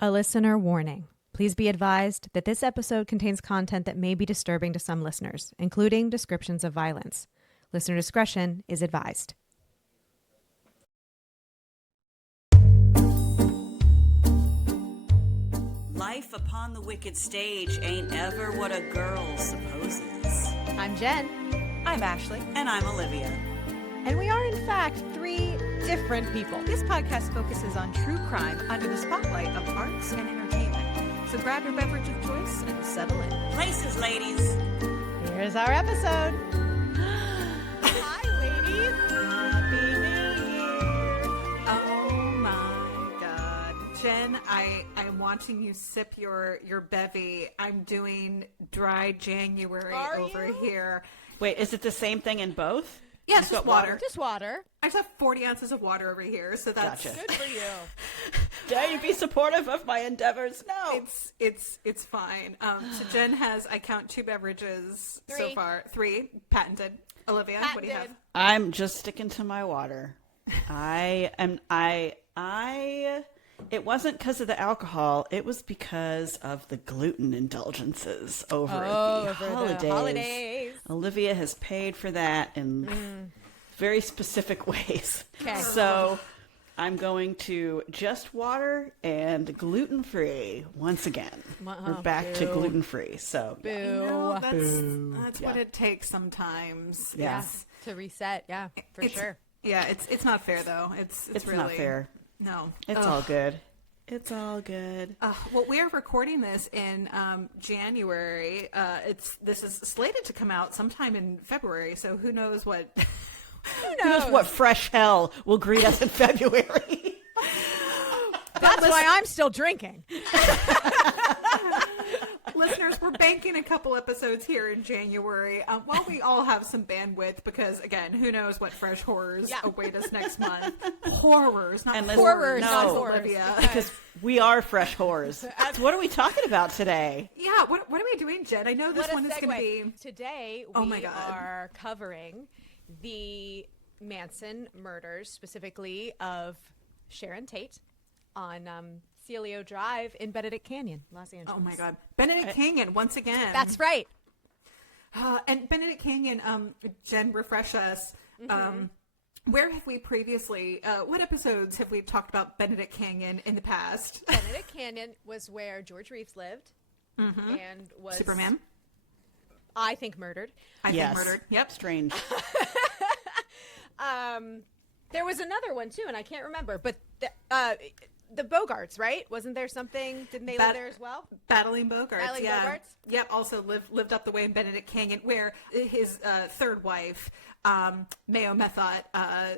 A listener warning. Please be advised that this episode contains content that may be disturbing to some listeners, including descriptions of violence. Listener discretion is advised. Life upon the wicked stage ain't ever what a girl supposes. I'm Jen. I'm Ashley. And I'm Olivia. And we are, in fact, three different people. This podcast focuses on true crime under the spotlight of arts and entertainment. So grab your beverage of choice and settle in. Places, ladies. Here's our episode. Hi, ladies. Happy New Year. Oh, my God. Jen, I am watching you sip your bevy. I'm doing dry January over here. Wait, is it the same thing in both? Yeah, it's just water. Just water. I just have 40 ounces of water over here, so that's Gotcha. Good for you. Dare you be supportive of my endeavors? No. It's fine. So Jen has, I count 2 beverages so Three. far. 3 patented. Olivia, what do you have? I'm just sticking to my water. It wasn't because of the alcohol. It was because of the gluten indulgences over the holidays. Olivia has paid for that in very specific ways. Okay. So I'm going to just water and gluten-free once again. We're back to gluten-free. So Boo. No, that's what it takes sometimes. Yeah. Yes. To reset, yeah, for sure. Yeah, it's not fair though. It's really not fair. No, It's all good. It's all good. Well, we are recording this in January. This is slated to come out sometime in February. So who knows what? Who knows what fresh hell will greet us in February? That's why I'm still drinking. Listeners, we're banking a couple episodes here in January while we all have some bandwidth because, again, who knows what fresh horrors await us next month. Horrors, not horrors, no. not horrors. Olivia. Because we are fresh whores. So what are we talking about today? Yeah, what are we doing, Jen? I know this What a one is going to segue. be... Today, Oh we my God. are covering the Manson murders, specifically of Sharon Tate on Celio Drive in Benedict Canyon, Los Angeles. Oh my God. Benedict Canyon, once again. That's right. And Benedict Canyon, Jen, refresh us. Where have we previously, what episodes have we talked about Benedict Canyon in the past? Benedict Canyon was where George Reeves lived and was... Superman? I think murdered. I think murdered. Yep. Strange. There was another one too, and I can't remember, but the Bogarts, right? Wasn't there something? Didn't they live there as well? Battling Bogarts. Battling yeah. Bogarts? Yep. Also lived up the way in Benedict Canyon, where his third wife, Mayo Methot,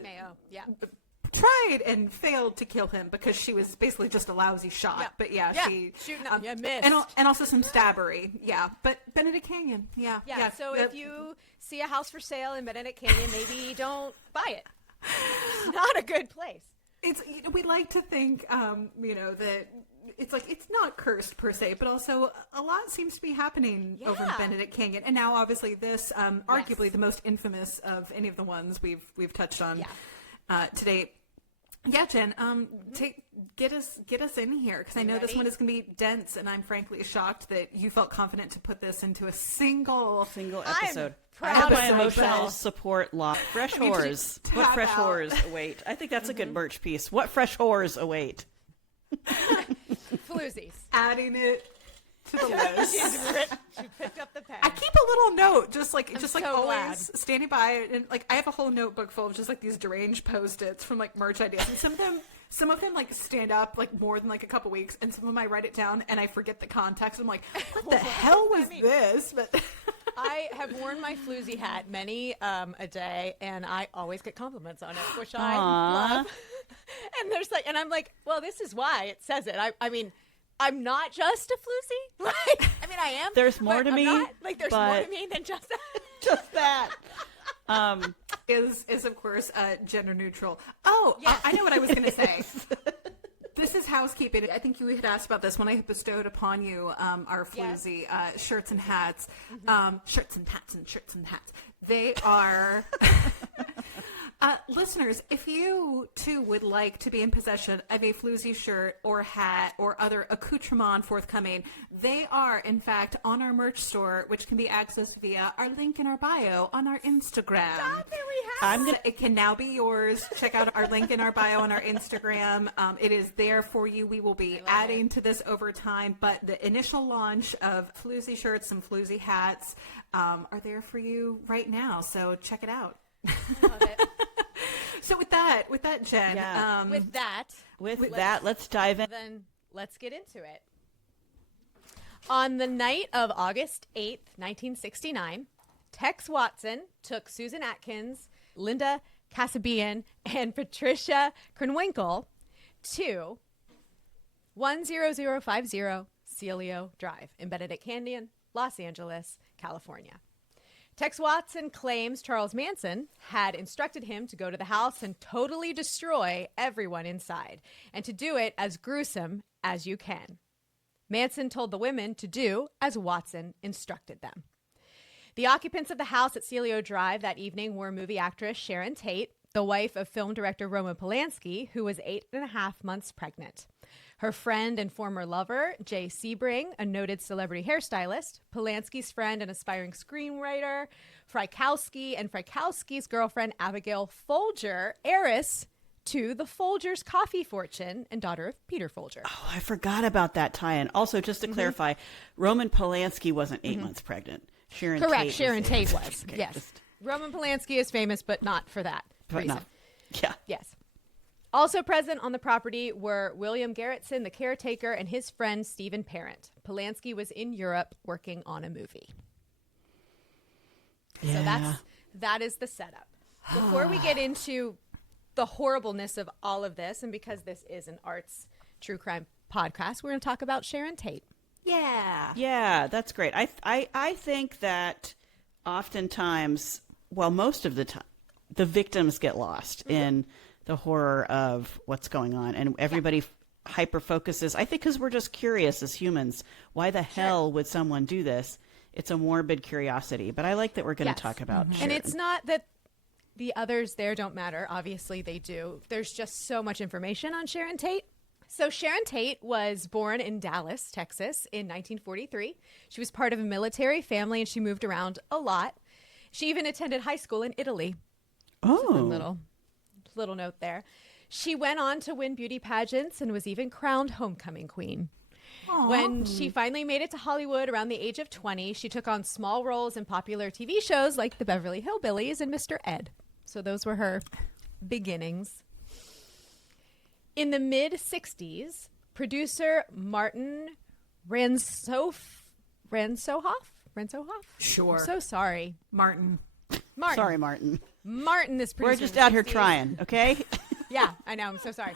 Mayo, yeah. tried and failed to kill him because she was basically just a lousy shot. Yeah. But she shooting up. You missed. and also some stabbery. Yeah. But Benedict Canyon. Yeah. Yeah. So if you see a house for sale in Benedict Canyon, maybe don't buy it. It's not a good place. It's, we like to think, that it's like, it's not cursed per se, but also a lot seems to be happening over in Benedict Canyon. And now obviously this, arguably the most infamous of any of the ones we've touched on to date. Yeah, Jen, get us in here, because I know this one is going to be dense, and I'm frankly shocked that you felt confident to put this into a single episode. proud I have of my emotional myself. support lock. Fresh I need to whores. tap What fresh out. whores await? I think that's a good merch piece. What fresh whores await? Floozies. Adding it to the list. She picked up the pen. I keep a little note, just like so always glad. standing by it, and like I have a whole notebook full of just like these deranged Post-its from like merch ideas, and some of them like stand up like more than like a couple weeks, and some of them I write it down and I forget the context. I'm like, what the hell was this? But I have worn my floozy hat many a day, and I always get compliments on it, which I love. And I'm like, well, this is why it says it. I mean, I'm not just a floozy. Like, I mean, I am. There's more to me. There's more to me than just that. Just that. is of course gender neutral. Oh, yeah. I know what I was going to say. This is housekeeping. I think you had asked about this when I bestowed upon you our floozy shirts and hats. Shirts and hats and shirts and hats. They are Listeners, if you too would like to be in possession of a floozy shirt or hat or other accoutrement forthcoming, they are in fact on our merch store, which can be accessed via our link in our bio on our Instagram. It can now be yours. Check out our link in our bio on our Instagram. It is there for you. We will be adding to this over time, but the initial launch of floozy shirts and floozy hats are there for you right now. So check it out. I love it. So with that, Jen, with that, let's dive in. Then let's get into it. On the night of August 8th, 1969, Tex Watson took Susan Atkins, Linda Kasabian, and Patricia Krenwinkel to 10050 Celio Drive in Benedict Canyon, Los Angeles, California. Tex Watson claims Charles Manson had instructed him to go to the house and totally destroy everyone inside, and to do it as gruesome as you can. Manson told the women to do as Watson instructed them. The occupants of the house at Celio Drive that evening were movie actress Sharon Tate, the wife of film director Roman Polanski, who was 8.5 months pregnant. Her friend and former lover, Jay Sebring, a noted celebrity hairstylist, Polanski's friend and aspiring screenwriter, Frykowski, and Frykowski's girlfriend, Abigail Folger, heiress to the Folgers' coffee fortune and daughter of Peter Folger. Oh, I forgot about that tie-in. Also, just to clarify, Roman Polanski wasn't 8 months pregnant. Sharon Tate Sharon was Tate was. Okay, Yes. Roman Polanski is famous, but not for that reason. not. Yeah. Yes. Also present on the property were William Garrettson, the caretaker, and his friend Stephen Parent. Polanski was in Europe working on a movie. Yeah. So that is the setup. Before we get into the horribleness of all of this, and because this is an arts true crime podcast, we're going to talk about Sharon Tate. Yeah, that's great. I think that oftentimes, well, most of the time, the victims get lost in the horror of what's going on, and everybody hyper focuses. I think because we're just curious as humans. Why the hell would someone do this? It's a morbid curiosity, but I like that we're going to talk about Sharon. And it's not that the others there don't matter. Obviously, they do. There's just so much information on Sharon Tate. So Sharon Tate was born in Dallas, Texas in 1943. She was part of a military family, and she moved around a lot. She even attended high school in Italy. Oh. Little note there. She went on to win beauty pageants and was even crowned homecoming queen. Aww. When she finally made it to Hollywood around the age of 20, she took on small roles in popular TV shows like The Beverly Hillbillies and Mr. Ed. So those were her beginnings. In the mid-60s, producer Martin Ransohoff? Sure. I'm so sorry. Martin. Sorry, Martin. Martin, this producer. We're just out here trying, okay? Yeah, I know. I'm so sorry.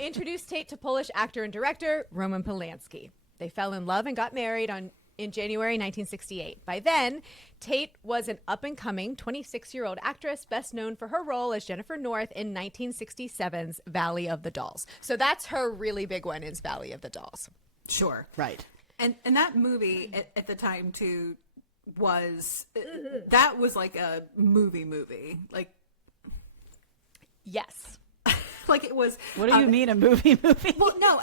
Introduced Tate to Polish actor and director Roman Polanski. They fell in love and got married in January 1968. By then, Tate was an up-and-coming 26-year-old actress, best known for her role as Jennifer North in 1967's Valley of the Dolls. So that's her really big one, is Valley of the Dolls. Sure. Right. And that movie at the time, too, was that was like a movie. Like, yes. Like it was. What do you mean a movie? Well, no.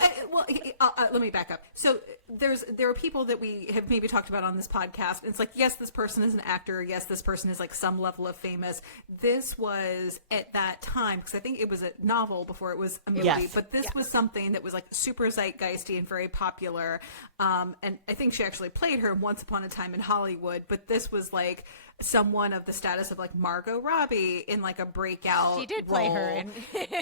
Let me back up. So there are people that we have maybe talked about on this podcast. And it's like, yes, this person is an actor. Yes, this person is like some level of famous. This was at that time, because I think it was a novel before it was a movie. Yes. But this was something that was like super zeitgeisty and very popular. And I think she actually played her Once Upon a Time in Hollywood. But this was like someone of the status of like Margot Robbie in like a breakout. She did play role. her in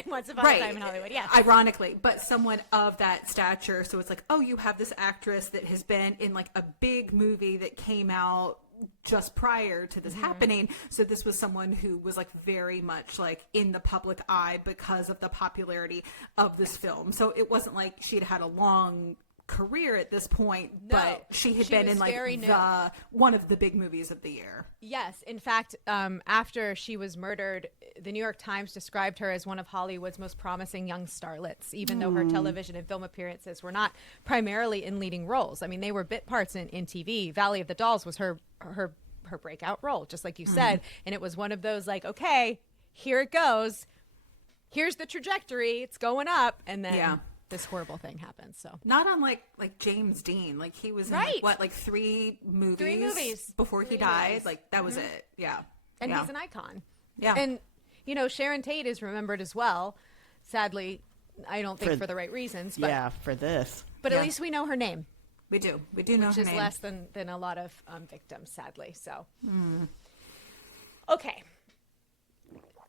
Once Upon a Time in Hollywood. Yeah, ironically, but someone of that stature. So it's like, oh, you have this actress that has been in like a big movie that came out just prior to this happening. So this was someone who was like very much like in the public eye because of the popularity of this film. So it wasn't like she'd had a long career at this point, but she had been in like one of the big movies of the year. Yes. In fact, after she was murdered, the New York Times described her as one of Hollywood's most promising young starlets, even though her television and film appearances were not primarily in leading roles. I mean, they were bit parts in TV. Valley of the Dolls was her breakout role, just like you said. And it was one of those like, okay, here it goes. Here's the trajectory. It's going up. And then this horrible thing happens. So not unlike like James Dean. Like he was in like 3 movies? 3 movies. Before he died. Like that was it. Yeah. And he's an icon. Yeah. And, you know, Sharon Tate is remembered as well. Sadly, I don't think for the right reasons. But, for this. But at least we know her name. We do know her name. Which is less than a lot of victims, sadly. So, okay.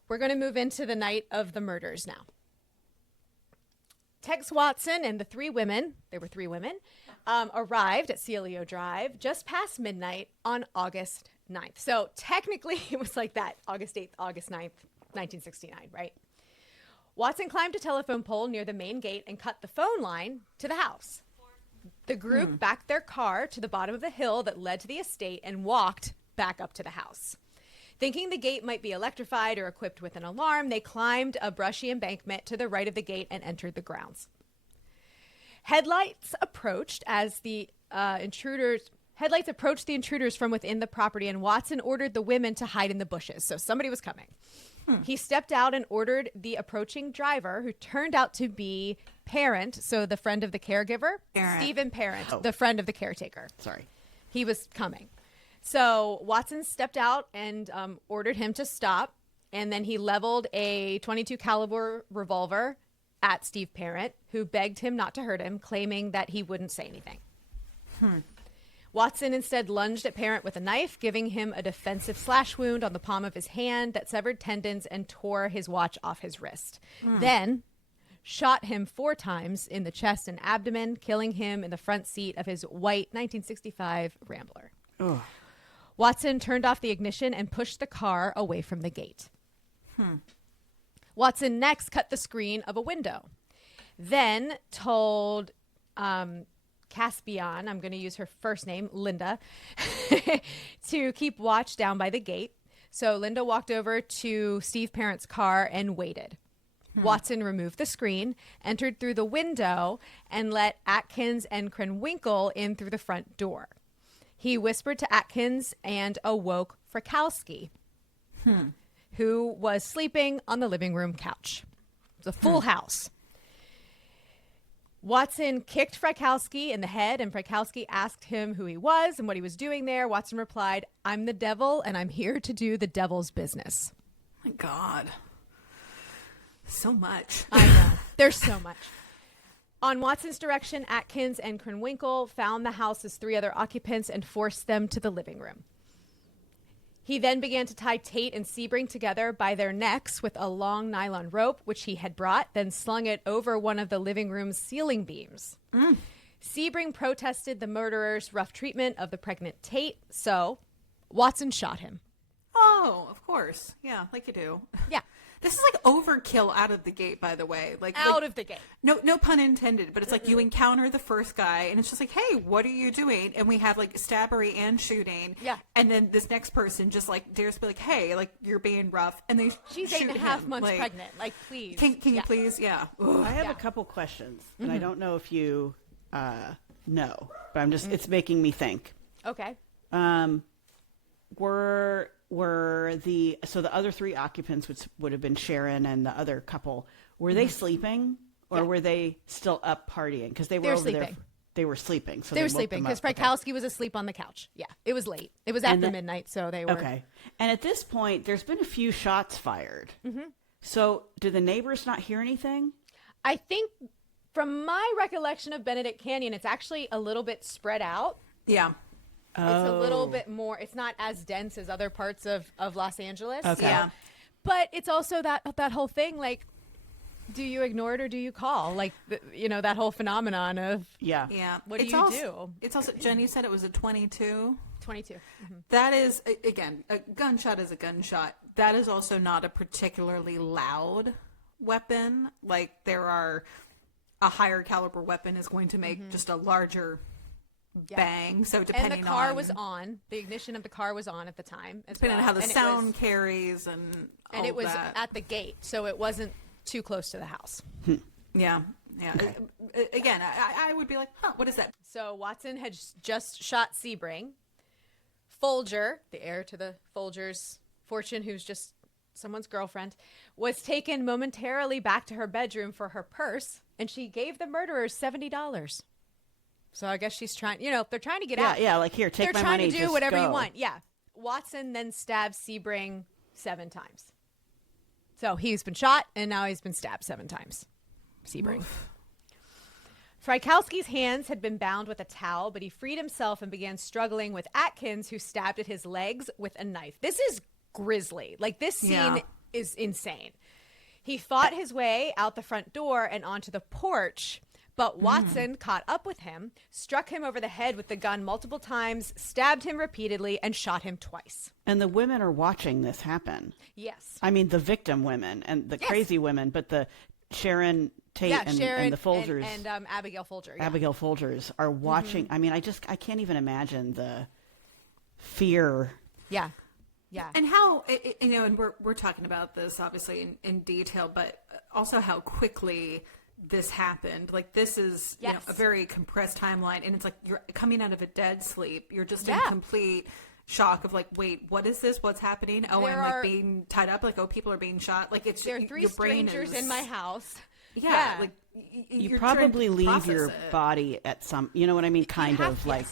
We're going to move into the night of the murders now. Tex Watson and the 3 women, there were 3 women, arrived at Cielo Drive just past midnight on August 9th. So technically it was like that, August 8th, August 9th, 1969, right? Watson climbed a telephone pole near the main gate and cut the phone line to the house. The group backed their car to the bottom of the hill that led to the estate and walked back up to the house. Thinking the gate might be electrified or equipped with an alarm, they climbed a brushy embankment to the right of the gate and entered the grounds. Headlights approached the intruders from within the property, and Watson ordered the women to hide in the bushes. So somebody was coming. He stepped out and ordered the approaching driver, who turned out to be Parent, so the friend of the caregiver, Stephen Parent, the friend of the caretaker. Sorry. He was coming. So Watson stepped out and ordered him to stop, and then he leveled a .22 caliber revolver at Steve Parent, who begged him not to hurt him, claiming that he wouldn't say anything. Watson instead lunged at Parent with a knife, giving him a defensive slash wound on the palm of his hand that severed tendons and tore his watch off his wrist. Then shot him 4 times in the chest and abdomen, killing him in the front seat of his white 1965 Rambler. Ugh. Watson turned off the ignition and pushed the car away from the gate. Watson next cut the screen of a window, then told Caspian, I'm going to use her first name, Linda, to keep watch down by the gate. So Linda walked over to Steve Parent's car and waited. Watson removed the screen, entered through the window, and let Atkins and Krenwinkel in through the front door. He whispered to Atkins and awoke Frykowski, who was sleeping on the living room couch. It was a full house. Watson kicked Frykowski in the head, and Frykowski asked him who he was and what he was doing there. Watson replied, "I'm the devil, and I'm here to do the devil's business." My God. So much. I know. There's so much. On Watson's direction, Atkins and Krenwinkel found the house's 3 other occupants and forced them to the living room. He then began to tie Tate and Sebring together by their necks with a long nylon rope, which he had brought, then slung it over one of the living room's ceiling beams. Sebring protested the murderer's rough treatment of the pregnant Tate, so Watson shot him. Oh, of course. Yeah, like you do. Yeah. This is like overkill out of the gate, by the way. Out of the gate. No pun intended, but it's like you encounter the first guy, and it's just like, hey, what are you doing? And we have like stabbery and shooting. Yeah. And then this next person just like dares to be like, hey, like you're being rough, and they She's shoot 8.5 him. months Like, pregnant. Like, please. Can you please? Yeah. Ugh. I have a couple questions, and I don't know if you know, but I'm just, it's making me think. Okay. Were the other 3 occupants, which would have been Sharon and the other couple, were they sleeping or were they still up partying? Because they were over sleeping. there. They were sleeping. So They were woke sleeping them because up. Frykowski was asleep on the couch. Yeah, it was late. It was after midnight, so they were. Okay. And at this point, there's been a few shots fired. So do the neighbors not hear anything? I think from my recollection of Benedict Canyon, it's actually a little bit spread out. Yeah. It's a little bit more, it's not as dense as other parts of Los Angeles. Okay. Yeah. But it's also that whole thing, like, do you ignore it or do you call? Like, that whole phenomenon of, Yeah. Yeah. What do It's you also, do? It's also, Jen, you said it was a 22. 22. That is, again, a gunshot is a gunshot. That is also not a particularly loud weapon. Like, a higher caliber weapon is going to make just a larger bang. So depending on... And the car was on. The ignition of the car was on at the time. Depending on how the sound carries and all And it was that. at the gate, so it wasn't too close to the house. Yeah. Okay. Again, I would be like, what is that? So Watson had just shot Sebring. Folger, the heir to the Folger's fortune, who's just someone's girlfriend, was taken momentarily back to her bedroom for her purse, and she gave the murderers $70. So I guess she's trying, they're trying to get out. Yeah, like, here, take my money. They're trying to do just whatever go. you want. Yeah. Watson then stabbed Sebring 7 times. So he's been shot, and now he's been stabbed 7 times. Sebring. Frykowski's hands had been bound with a towel, but he freed himself and began struggling with Atkins, who stabbed at his legs with a knife. This is grisly. Like, this scene is insane. He fought his way out the front door and onto the porch, but Watson caught up with him, struck him over the head with the gun multiple times, stabbed him repeatedly, and shot him twice. And the women are watching this happen. Yes. I mean, the victim women and the crazy women, but the Sharon Tate and the Folgers and Abigail Folger. Yeah. Abigail Folgers are watching. I mean, I can't even imagine the fear. Yeah. Yeah. And how, and we're talking about this obviously in detail, but also how quickly this happened. Like, this is a very compressed timeline, and it's like you're coming out of a dead sleep. You're just in complete shock of like, wait, what is this? What's happening? Oh, I'm like being tied up. Like, oh, people are being shot. Like, it's there are 3 strangers in my house. Yeah. Like, you probably leave your body at some, you know what I mean? Kind of like,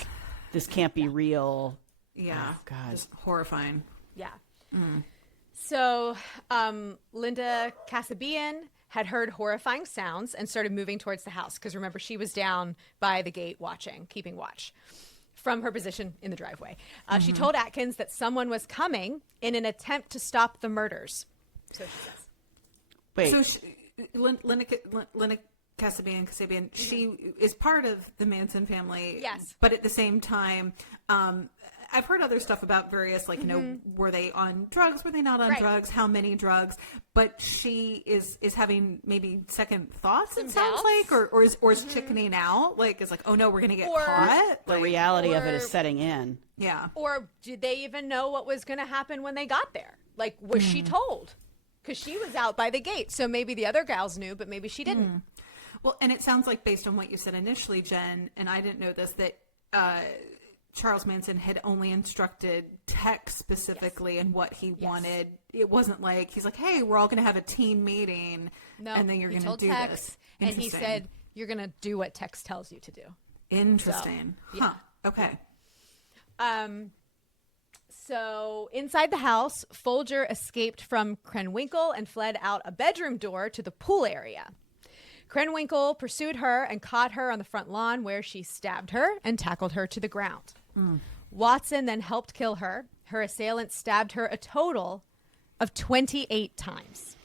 this can't be real. Yeah. Oh, God. Just horrifying. Yeah. So Linda Kasabian had heard horrifying sounds and started moving towards the house. Because remember, she was down by the gate keeping watch from her position in the driveway. She told Atkins that someone was coming in an attempt to stop the murders. So she says. Wait. So Linda Kasabian, she is part of the Manson family. Yes. But at the same time, I've heard other stuff about various, like, were they on drugs? Were they not on drugs? How many drugs? But she is having maybe second thoughts, it sounds like, or is chickening out. Like, it's like, oh no, we're going to get caught. The reality of it is setting in. Yeah. Or did they even know what was going to happen when they got there? Like, was she told? Because she was out by the gate. So maybe the other gals knew, but maybe she didn't. Well, and it sounds like, based on what you said initially, Jen, and I didn't know this, that Charles Manson had only instructed Tex specifically in what he wanted. It wasn't like, he's like, hey, we're all going to have a team meeting, and then you're going to do Tex, this. And he said, you're going to do what Tex tells you to do. Interesting. So, huh. Okay. So inside the house, Folger escaped from Krenwinkel and fled out a bedroom door to the pool area. Krenwinkel pursued her and caught her on the front lawn, where she stabbed her and tackled her to the ground. Watson then helped kill her. Her assailant stabbed her a total of 28 times.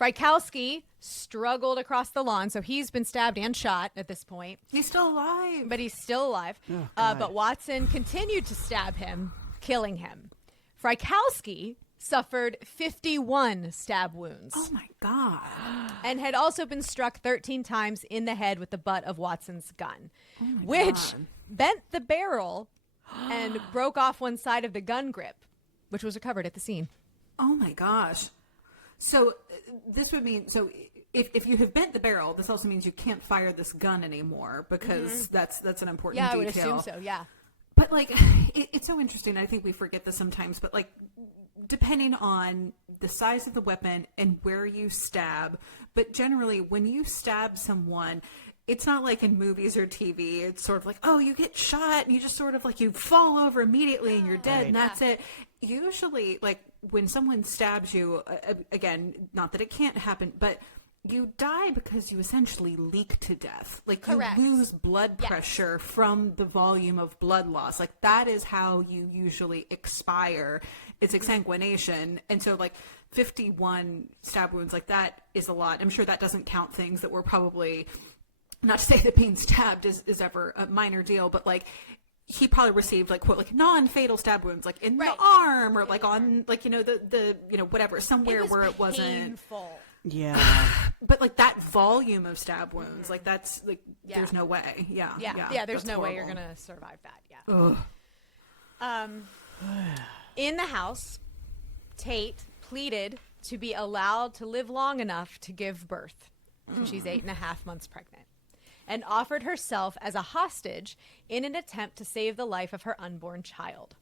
Frykowski struggled across the lawn, so he's been stabbed and shot at this point. He's still alive. But he's still alive. But Watson continued to stab him, killing him. Frykowski suffered 51 stab wounds. Oh my God. And had also been struck 13 times in the head with the butt of Watson's gun, which bent the barrel and broke off one side of the gun grip, which was recovered at the scene. Oh my gosh. So this would mean, so if you have bent the barrel, this also means you can't fire this gun anymore, because that's an important detail. I would assume so, yeah. But like, it's so interesting. I think we forget this sometimes, but like, depending on the size of the weapon and where you stab, but generally when you stab someone, it's not like in movies or TV. It's sort of like, oh, you get shot and you just sort of like, you fall over immediately and you're dead, and that's it. Usually, like, when someone stabs you, again, not that it can't happen, but you die because you essentially leak to death. Like, Correct. You lose blood pressure from the volume of blood loss. Like, that is how you usually expire. It's exsanguination. And so, like, 51 stab wounds, like, that is a lot. I'm sure that doesn't count things that were probably, not to say that being stabbed is ever a minor deal, but, like, he probably received, like, quote, like, non-fatal stab wounds, like, in the arm, or, like, on, like, you know, the you know, whatever, somewhere where it wasn't painful. Yeah. But, like, that volume of stab wounds, like, that's, like, there's no way. Yeah, there's no way you're going to survive that, in the house, Tate pleaded to be allowed to live long enough to give birth. She's 8.5 months pregnant, and offered herself as a hostage in an attempt to save the life of her unborn child.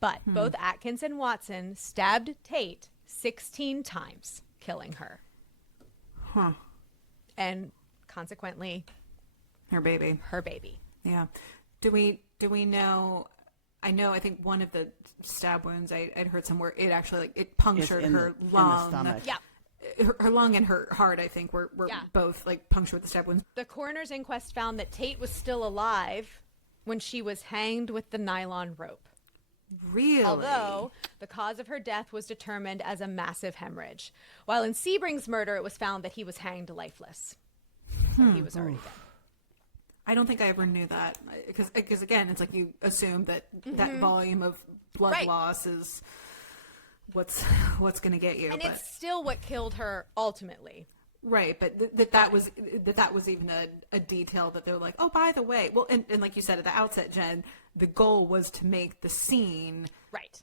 But both Atkins and Watson stabbed Tate 16 times, killing her. Huh. And consequently, Her baby. Yeah. Do we know? I think one of the stab wounds I'd heard somewhere, it actually like it punctured her lung. In the stomach. yeah. Her lung and her heart, I think, were both like punctured with the stab wounds. The coroner's inquest found that Tate was still alive when she was hanged with the nylon rope. Really? Although the cause of her death was determined as a massive hemorrhage. While in Sebring's murder, it was found that he was hanged lifeless. So he was already dead. I don't think I ever knew that because again, it's like you assume that that volume of blood loss is what's going to get you, And but it's still what killed her ultimately. right. But that was even a detail that they're like, oh, by the way, well, and like you said at the outset, Jen, the goal was to make the scene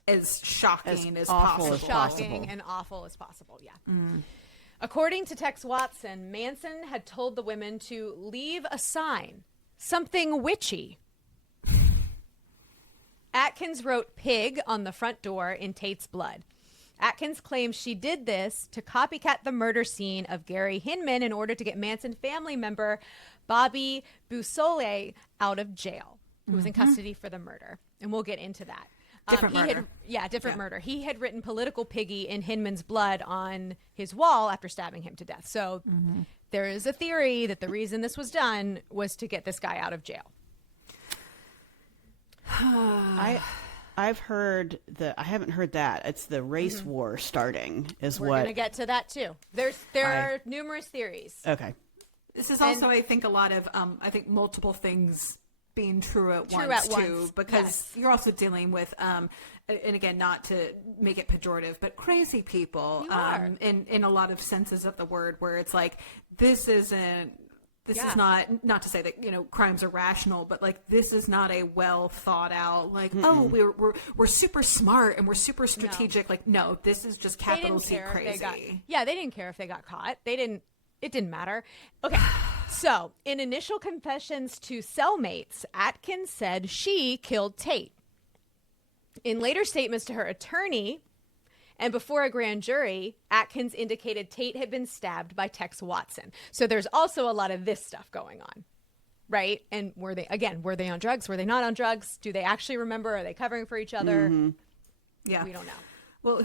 as shocking as possible. Shocking and awful as possible. Yeah. According to Tex Watson, Manson had told the women to leave a sign. Something witchy. Atkins wrote pig on the front door in Tate's blood. Atkins claims she did this to copycat the murder scene of Gary Hinman in order to get Manson family member Bobby Busole out of jail, who was in custody for the murder. And we'll get into that. Different murder. Different murder. He had written political piggy in Hinman's blood on his wall after stabbing him to death. So there is a theory that the reason this was done was to get this guy out of jail. I've heard I haven't heard that. It's the race war starting is We're going to get to that too. There are numerous theories. Okay. This is also, I think, a lot of multiple things being true at once too, because you're also dealing with and again, not to make it pejorative, but crazy people in a lot of senses of the word, where it's like this is not to say that crimes are rational, but like this is not a well thought out like we're super smart and we're super strategic. No. Like no, this is just capital C crazy. They didn't care if they got caught. It didn't matter. Okay. So, in initial confessions to cellmates, Atkins said she killed Tate. In later statements to her attorney and before a grand jury, Atkins indicated Tate had been stabbed by Tex Watson. So there's also a lot of this stuff going on, right? And were they on drugs? Were they not on drugs? Do they actually remember? Are they covering for each other? Yeah. We don't know. Well,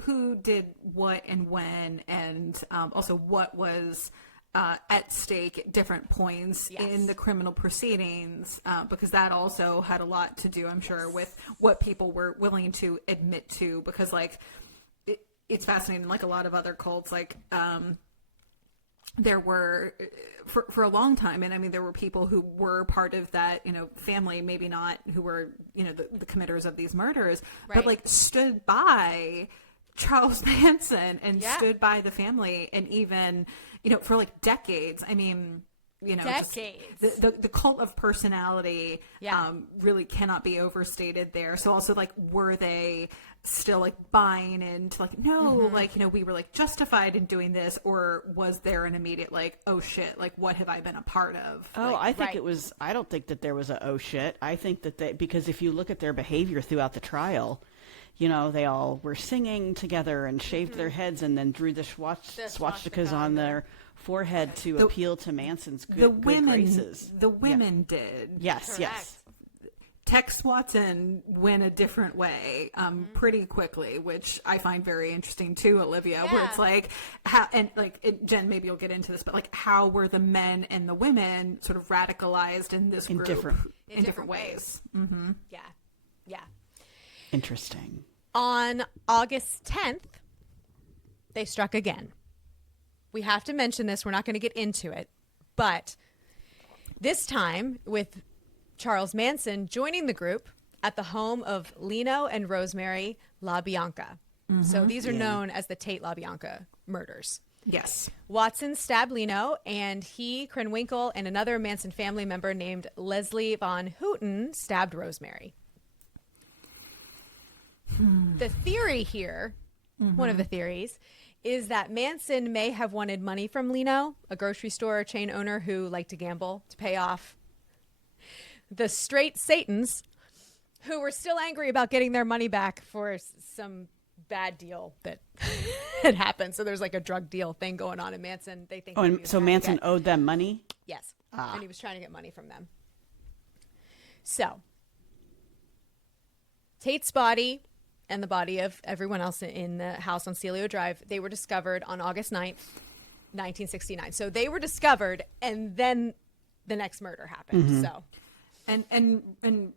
who did what and when, and also what was at stake at different points in the criminal proceedings, because that also had a lot to do, I'm sure, with what people were willing to admit to, because like it's fascinating, like a lot of other cults, like there were for a long time, and I mean there were people who were part of that family, maybe not who were the committers of these murders, but like stood by Charles Manson and stood by the family, and even for like decades. I mean, decades. The cult of personality really cannot be overstated there. So also, like, were they still like buying into like, no, like, we were like justified in doing this, or was there an immediate like, oh shit, like what have I been a part of? Oh, like, I think it was, I don't think that there was a oh shit. I think that because if you look at their behavior throughout the trial, they all were singing together and shaved their heads and then drew the swastikas on their forehead to appeal to Manson's good graces. The women did. Yes, correct. yes. Tex Watson went a different way pretty quickly, which I find very interesting too, Olivia, where it's like, how, and like, Jen, maybe you'll get into this, but like, how were the men and the women sort of radicalized in this group in different ways? Mm-hmm. Yeah. Interesting. On August 10th, they struck again. We have to mention this. We're not going to get into it. But this time with Charles Manson joining the group at the home of Lino and Rosemary LaBianca. So these are known as the Tate-LaBianca murders. Yes. Watson stabbed Lino, and he, Krenwinkel, and another Manson family member named Leslie Von Houten stabbed Rosemary. The theory here, one of the theories, is that Manson may have wanted money from Lino, a grocery store chain owner who liked to gamble, to pay off the straight Satans who were still angry about getting their money back for some bad deal that had happened. So there's like a drug deal thing going on in Manson. They think. Oh, and so Manson owed them money? Yes. And he was trying to get money from them. So Tate's body and the body of everyone else in the house on Celio Drive, they were discovered on August 9th, 1969. So they were discovered, and then the next murder happened. So, and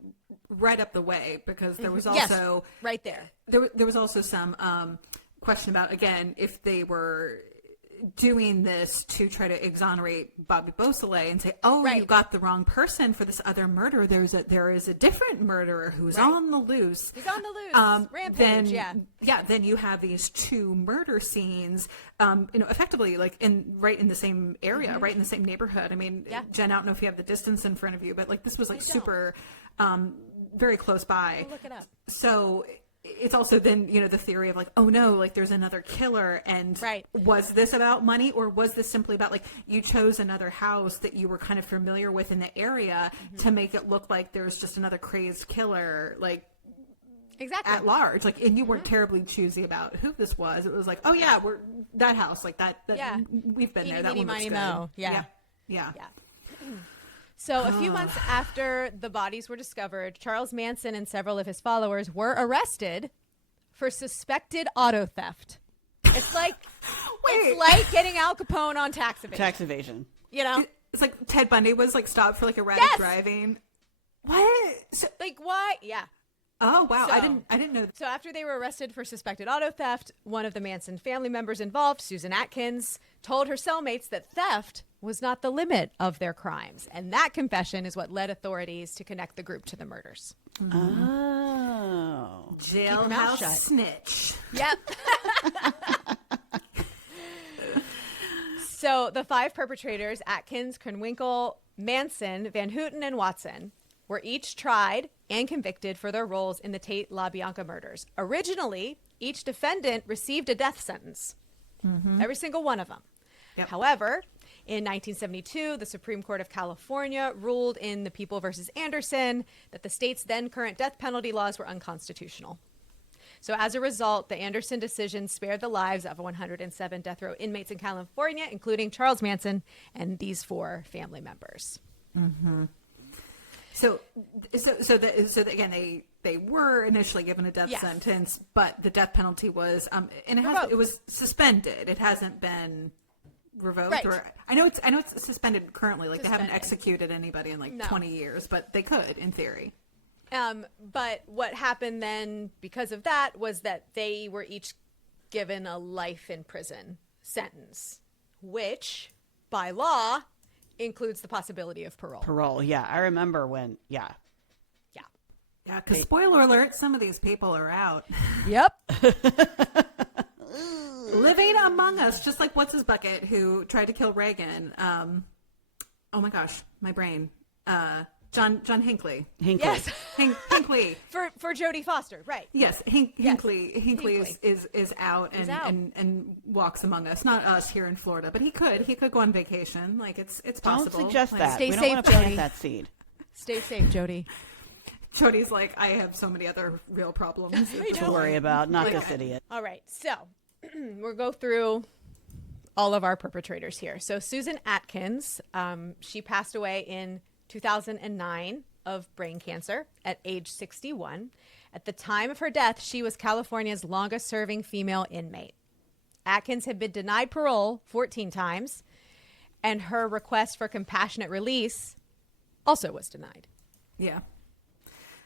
right up the way, because there was also right there. There was also some question about, again, if they were doing this to try to exonerate Bobby Beausoleil and say, you got the wrong person for this other murder. There is a different murderer who's on the loose. He's on the loose. Rampage. Then you have these two murder scenes, effectively like right in the same area, right in the same neighborhood. I mean, Jen, I don't know if you have the distance in front of you, but like this was like super, very close by. We'll look it up. So it's also then, the theory of like, oh no, like there's another killer. And was this about money, or was this simply about like you chose another house that you were kind of familiar with in the area to make it look like there's just another crazed killer, like at large, like, and you weren't terribly choosy about who this was. It was like, oh yeah, we're that house, like that we've been there. That one looks good. Yeah. So a few months after the bodies were discovered, Charles Manson and several of his followers were arrested for suspected auto theft. It's like it's like getting Al Capone on tax evasion. Tax evasion. It's like Ted Bundy was like stopped for like erratic driving. What? So, like why? Yeah. Oh wow! I didn't know. So after they were arrested for suspected auto theft, one of the Manson family members involved, Susan Atkins, told her cellmates that theft was not the limit of their crimes, and that confession is what led authorities to connect the group to the murders. Oh, jailhouse snitch. Yep. So the five perpetrators, Atkins, Krenwinkel, Manson, Van Houten, and Watson, were each tried and convicted for their roles in the Tate-LaBianca murders. Originally, each defendant received a death sentence. Every single one of them. Yep. However, in 1972, the Supreme Court of California ruled in the People versus Anderson that the state's then current death penalty laws were unconstitutional. So as a result, the Anderson decision spared the lives of 107 death row inmates in California, including Charles Manson and these four family members. So again, they were initially given a death sentence, but the death penalty was it was suspended. It hasn't been revoked. Or I know it's suspended currently. Like they haven't executed anybody in 20 years, but they could in theory. But what happened then because of that was that they were each given a life in prison sentence, which by law includes the possibility of parole. Parole, yeah. I remember when, Yeah, because spoiler alert, some of these people are out. Yep. Living among us, just like what's his bucket who tried to kill Reagan. Oh my gosh, my brain. John Hinckley. Yes. Hinckley. For Jodie Foster, right. Yes, Hinckley is out and walks among us. Not us here in Florida, but he could go on vacation. Like it's possible. Don't suggest that. Stay we safe, don't want to plant Jodie. that seed. Stay safe, Jodie. Jody's like, I have so many other real problems to worry about, not this idiot. All right, so we'll go through all of our perpetrators here. So Susan Atkins, she passed away in 2009 of brain cancer at age 61. At the time of her death, she was California's longest-serving female inmate. Atkins had been denied parole 14 times, and her request for compassionate release also was denied. Yeah.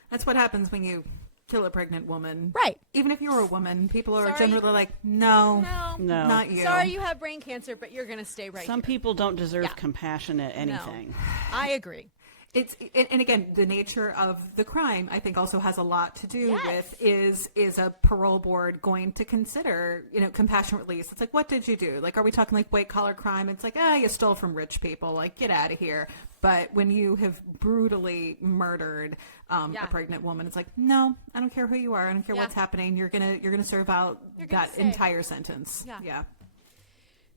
That's what happens when you kill a pregnant woman. Right. Even if you're a woman, people are generally like, no, not you. Sorry you have brain cancer, but you're going to stay right Some here. people don't deserve compassionate anything. No. I agree. And again, the nature of the crime, I think, also has a lot to do with is a parole board going to consider, compassionate release? It's like, what did you do? Like, are we talking like white collar crime? It's like, you stole from rich people. Like, get out of here. But when you have brutally murdered a pregnant woman, it's like, no, I don't care who you are. I don't care what's happening. You're gonna serve out that entire sentence. Yeah.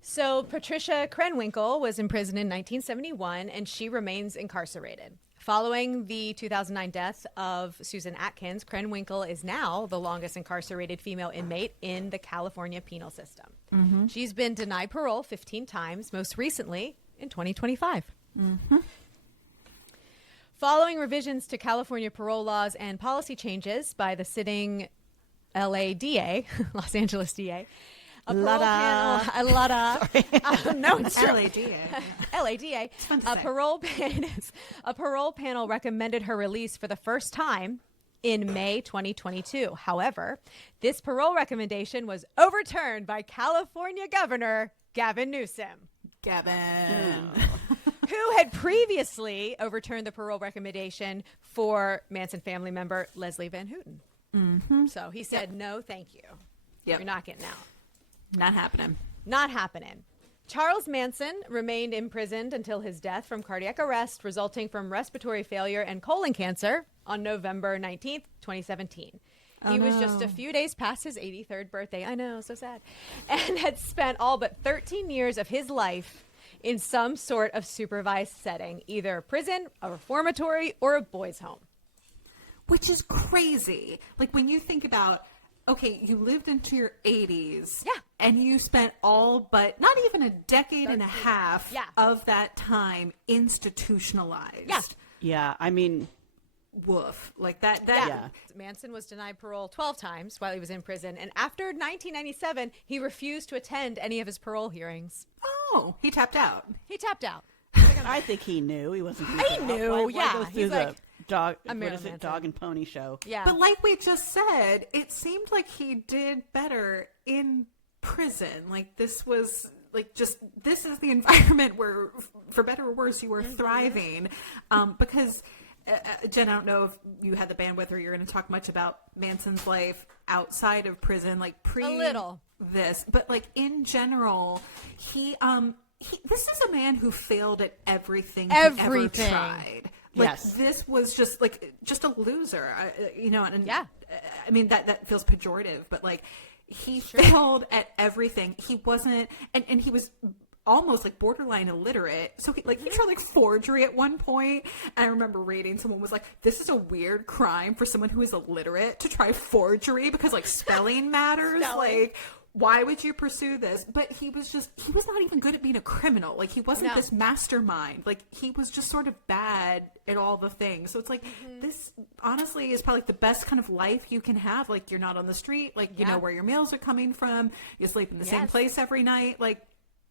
So Patricia Krenwinkel was in prison in 1971, and she remains incarcerated. Following the 2009 death of Susan Atkins, Krenwinkel is now the longest incarcerated female inmate in the California penal system. Mm-hmm. She's been denied parole 15 times, most recently in 2025. Mm-hmm. Following revisions to California parole laws and policy changes by the sitting LADA, Los Angeles DA, a parole panel recommended her release for the first time in May 2022. However, this parole recommendation was overturned by California Governor Gavin Newsom. Who had previously overturned the parole recommendation for Manson family member Leslie Van Houten. Mm-hmm. So he said, no, thank you. Yep. You're not getting out. Not happening. Not happening. Charles Manson remained imprisoned until his death from cardiac arrest resulting from respiratory failure and colon cancer on November 19th, 2017. He was just a few days past his 83rd birthday. I know, so sad. And had spent all but 13 years of his life in some sort of supervised setting, either a prison, a reformatory, or a boys' home. Which is crazy. Like, when you think about, okay, you lived into your 80s. Yeah. And you spent all but not even a decade and a half of that time institutionalized. Yeah. Yeah, I mean... Woof. Like that. Yeah. Manson was denied parole 12 times while he was in prison. And after 1997, he refused to attend any of his parole hearings. Oh, he tapped out. I think he knew. He wasn't. He knew, why go through he's like, dog. I'm What is Manson. it? Dog and pony show. Yeah. But like we just said, it seemed like he did better in prison. Like this was like this is the environment where, for better or worse, you were thriving. Because Jen, I don't know if you had the bandwidth or you're going to talk much about Manson's life outside of prison, like a little this, but like in general, he this is a man who failed at everything he ever tried. Like, this was just a loser, and I mean, that feels pejorative, but like he failed at everything. He wasn't, and he was almost like borderline illiterate. So he tried like forgery at one point. And I remember reading, someone was like, this is a weird crime for someone who is illiterate to try forgery because like spelling matters. Like, why would you pursue this? But he was not even good at being a criminal. Like, he wasn't this mastermind. Like, he was just sort of bad at all the things. So it's like, this honestly is probably the best kind of life you can have. Like, you're not on the street. Like, you know where your meals are coming from. You sleep in the same place every night. Like,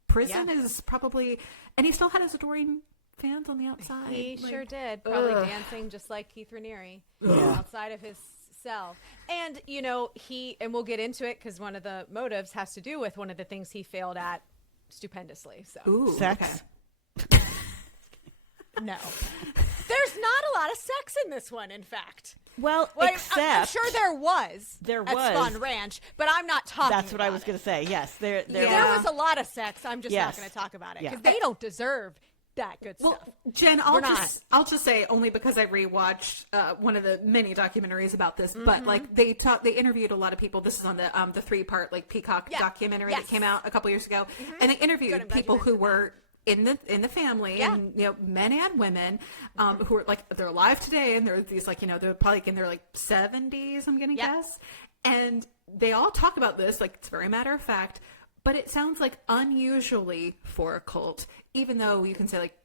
prison is probably, and he still had his adoring fans on the outside. He sure did. Probably dancing just like Keith Raniere outside of his cell. And, and we'll get into it because one of the motives has to do with one of the things he failed at stupendously. So sex. Okay. No. There's not a lot of sex in this one, in fact. Well, except... I'm sure there was. There at was. Spawn Ranch, but I'm not talking That's what I was going to say. Yes, there was a lot of sex. I'm just not going to talk about it because they don't deserve that good stuff. Jen, I'll just say, only because I rewatched one of the many documentaries about this, but like they interviewed a lot of people. This is on the 3-part like Peacock documentary that came out a couple years ago, and they interviewed people who were in the family, and men and women who are like, they're alive today, and they're these like, they're probably in their like 70s, I'm gonna guess, and they all talk about this like it's very matter of fact, but it sounds like unusually for a cult, even though you can say like,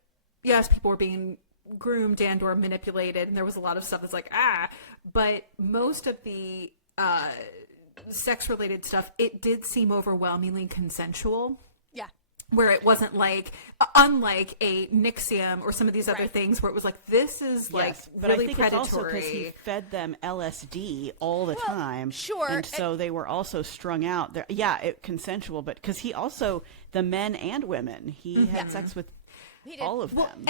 yes, people were being groomed and or manipulated, and there was a lot of stuff that's like but most of the sex related stuff, it did seem overwhelmingly consensual. Where it wasn't like, unlike a Nixium or some of these other things where it was like, this is like but really I think predatory. It's also because he fed them LSD all the time. Sure. And so they were also strung out. Consensual, but because he also, the men and women, he had sex with all of them.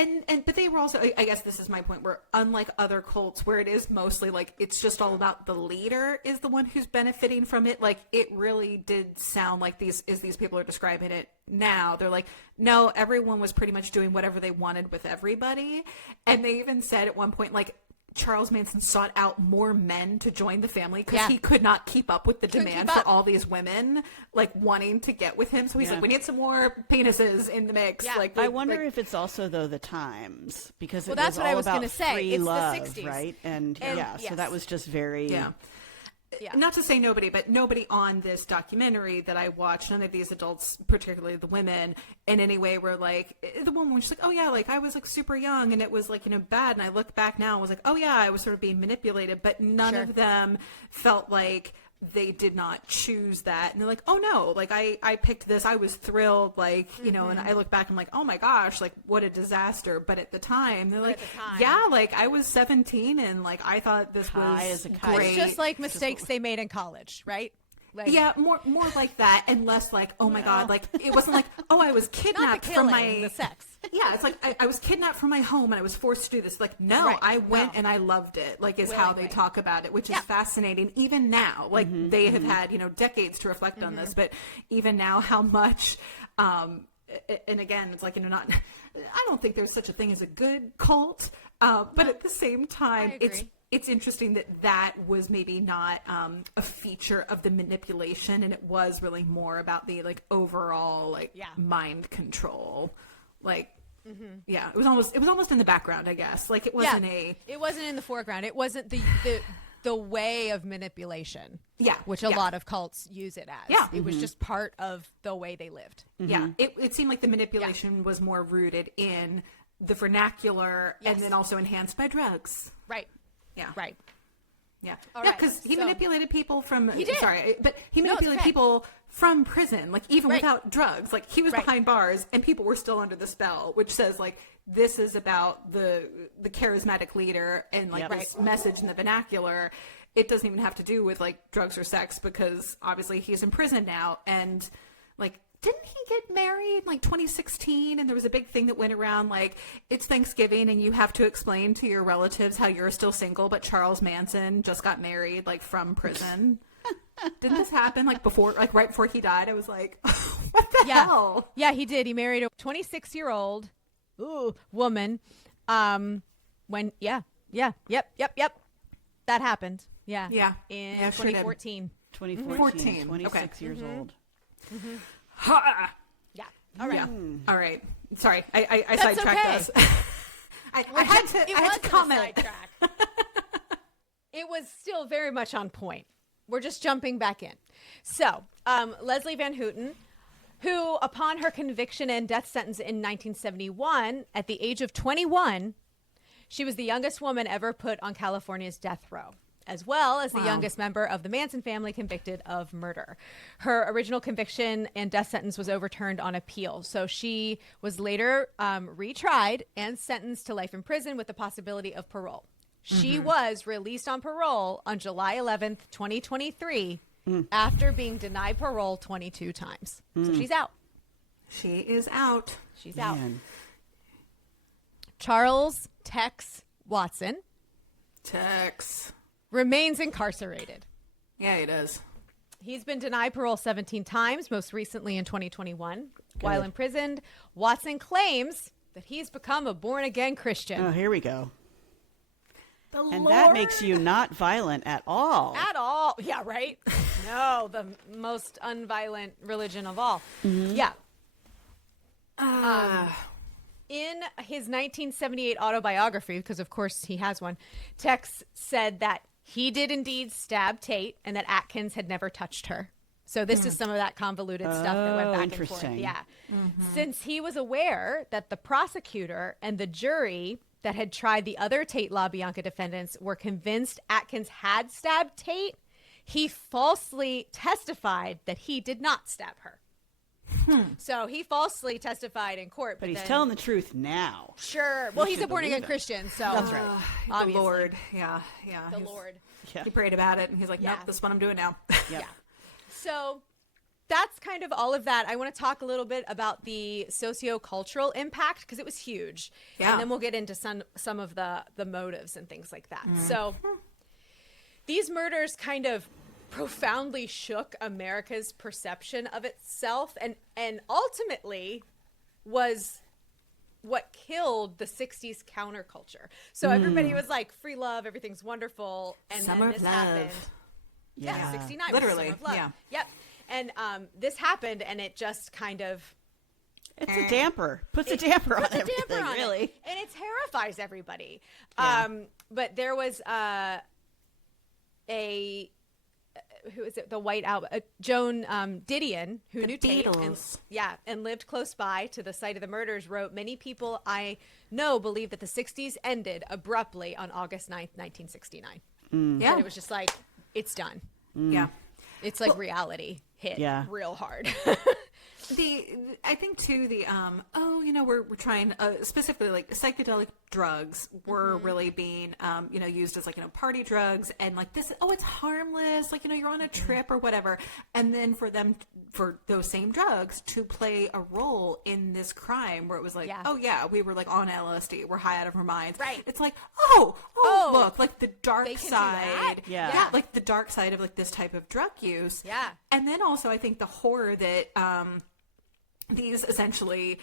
But they were also, I guess this is my point, where unlike other cults where it is mostly like it's just all about the leader is the one who's benefiting from it, like it really did sound like these people are describing it now. They're like, no, everyone was pretty much doing whatever they wanted with everybody. And they even said at one point, like, Charles Manson sought out more men to join the family because he could not keep up with the demand for all these women like wanting to get with him. So he's like, we need some more penises in the mix. Yeah. I wonder if it's also though the times, because it that's was what I all was about gonna say. free It's the love, 60s. right? And so that was just very Not to say nobody, but nobody on this documentary that I watched, none of these adults, particularly the women, in any way were like, the woman was just like, oh yeah, like I was like super young and it was like, bad. And I look back now and was like, oh yeah, I was sort of being manipulated, but none of them felt like they did not choose that. And they're like, oh no, like I picked this. I was thrilled. Like, and I look back and I'm like, oh my gosh, like what a disaster. But at the time they're like, yeah, like I was 17 and like, I thought this was great. It's just like mistakes they made in college, right? Like, more like that, and less like, oh my god, like it wasn't like, oh, I was kidnapped from the sex. Yeah, it's like I was kidnapped from my home and I was forced to do this. Like, no, I went and I loved it. Like, is how they talk about it, which is fascinating. Even now, like they have had decades to reflect on this, but even now, how much. And again, it's like not. I don't think there's such a thing as a good cult, but at the same time, it's interesting that was maybe not a feature of the manipulation, and it was really more about the like overall mind control. Like, it was almost in the background, I guess. Like it wasn't it wasn't in the foreground. It wasn't the way of manipulation. Yeah, which a lot of cults use it as. Yeah, it was just part of the way they lived. Yeah, it seemed like the manipulation was more rooted in the vernacular, and then also enhanced by drugs. Right. Yeah. Right. Yeah. Because he manipulated people from. He did. Sorry, but he manipulated people from prison, like even without drugs. Like he was behind bars, and people were still under the spell, which says like this is about the charismatic leader and like this message in the vernacular. It doesn't even have to do with like drugs or sex, because obviously he's in prison now, and like. Didn't he get married in like 2016? And there was a big thing that went around like, it's Thanksgiving and you have to explain to your relatives how you're still single, but Charles Manson just got married like from prison. Didn't this happen like before, like right before he died? I was like, what the hell? Yeah, he did. He married a 26-year-old woman. Yep. That happened. Yeah. Yeah. In 2014. 2014. 26 years old. Mm-hmm. Ha! Yeah. All right. Yeah. All right. Sorry, I sidetracked us. I had to comment. It was still very much on point. We're just jumping back in. So, Leslie Van Houten, who, upon her conviction and death sentence in 1971, at the age of 21, she was the youngest woman ever put on California's death row, as well as the youngest member of the Manson family convicted of murder. Her original conviction and death sentence was overturned on appeal. So she was later retried and sentenced to life in prison with the possibility of parole. She was released on parole on July 11th, 2023, after being denied parole 22 times. So she's out. She is out. She's out. Charles Tex Watson. Remains incarcerated. Yeah, he does. He's been denied parole 17 times, most recently in 2021. While imprisoned, Watson claims that he's become a born-again Christian. Oh, here we go. That makes you not violent at all. At all. Yeah, right? No, the most unviolent religion of all. Yeah. In his 1978 autobiography, because of course he has one, Tex said that he did indeed stab Tate and that Atkins had never touched her. So this is some of that convoluted stuff that went back and forth. Yeah. Since he was aware that the prosecutor and the jury that had tried the other Tate-LaBianca defendants were convinced Atkins had stabbed Tate, he falsely testified that he did not stab her. So he falsely testified in court. But he's telling the truth now. Sure. Well, he's a born-again Christian, so. That's right. The Lord. Yeah. The Lord. He prayed about it, and he's like, nope, this is what I'm doing now. Yeah. So that's kind of all of that. I want to talk a little bit about the socio-cultural impact, because it was huge. Yeah. And then we'll get into some of the motives and things like that. So these murders kind of profoundly shook America's perception of itself, and ultimately was what killed the 60s counterculture. So everybody was like, free love, everything's wonderful. And Summer then this of happened. love. Yeah, 69. Literally, Summer of love. yeah. Yep. And this happened, and it just kind of... It's a damper. Puts a damper on puts a everything, damper on really. it. And it terrifies everybody. Yeah. But there was who is it? The White Album. Joan Didion, who knew Tate, and lived close by to the site of the murders, wrote, "Many people I know believe that the 60s ended abruptly on August 9th, 1969. Yeah. And it was just like, it's done. Yeah. It's like reality hit real hard. I think too we're trying specifically like psychedelic drugs were really being used as like party drugs, and like this it's harmless, like you're on a trip or whatever, and then for those same drugs to play a role in this crime where it was like we were like on LSD, we're high out of our minds, right? It's like look, like the dark side, like the dark side of like this type of drug use, and then also I think the horror that these essentially,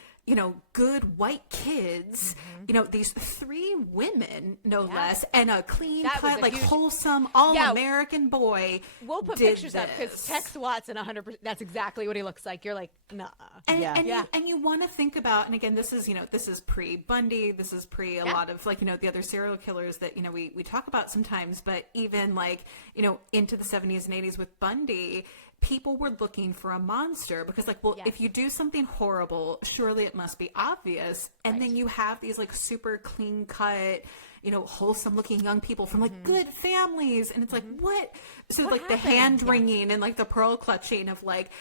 good white kids, these 3 women, no less, and a clean cut, like wholesome, all-American boy. We'll put pictures up because Tex Watson, 100%, that's exactly what he looks like. You're like, nah. And you want to think about, and again, this is pre-Bundy, this is pre a lot of like, the other serial killers that, we talk about sometimes, but even like, into the 70s and 80s with Bundy, people were looking for a monster because like, if you do something horrible, surely it must be obvious. And then you have these like super clean cut, wholesome looking young people from like good families. And it's like, what? So what like happened? The hand wringing and like the pearl clutching of like,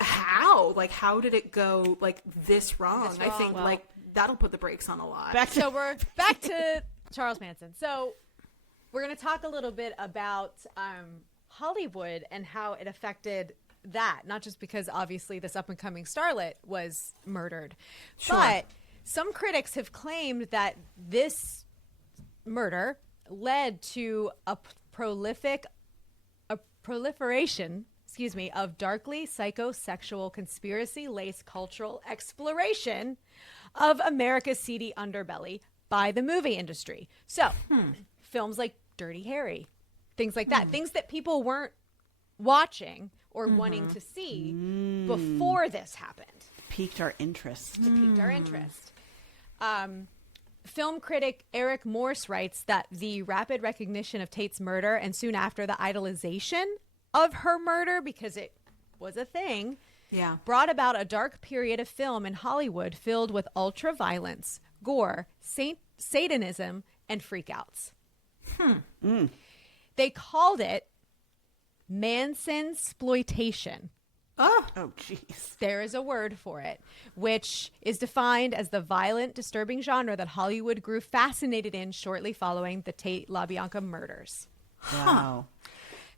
how did it go like this wrong? I think like that'll put the brakes on a lot. So we're back to Charles Manson. So we're going to talk a little bit about, Hollywood and how it affected that, not just because obviously this up and coming starlet was murdered, but some critics have claimed that this murder led to a proliferation of darkly psychosexual conspiracy-laced cultural exploration of America's seedy underbelly by the movie industry. So films like Dirty Harry, things like that. Things that people weren't watching or wanting to see before this happened. Piqued our interest. Film critic Eric Morse writes that the rapid recognition of Tate's murder and soon after the idolization of her murder, because it was a thing, brought about a dark period of film in Hollywood filled with ultra-violence, gore, Satanism, and freakouts. They called it Manson-sploitation. Oh, jeez. There is a word for it, which is defined as the violent, disturbing genre that Hollywood grew fascinated in shortly following the Tate-LaBianca murders. Wow.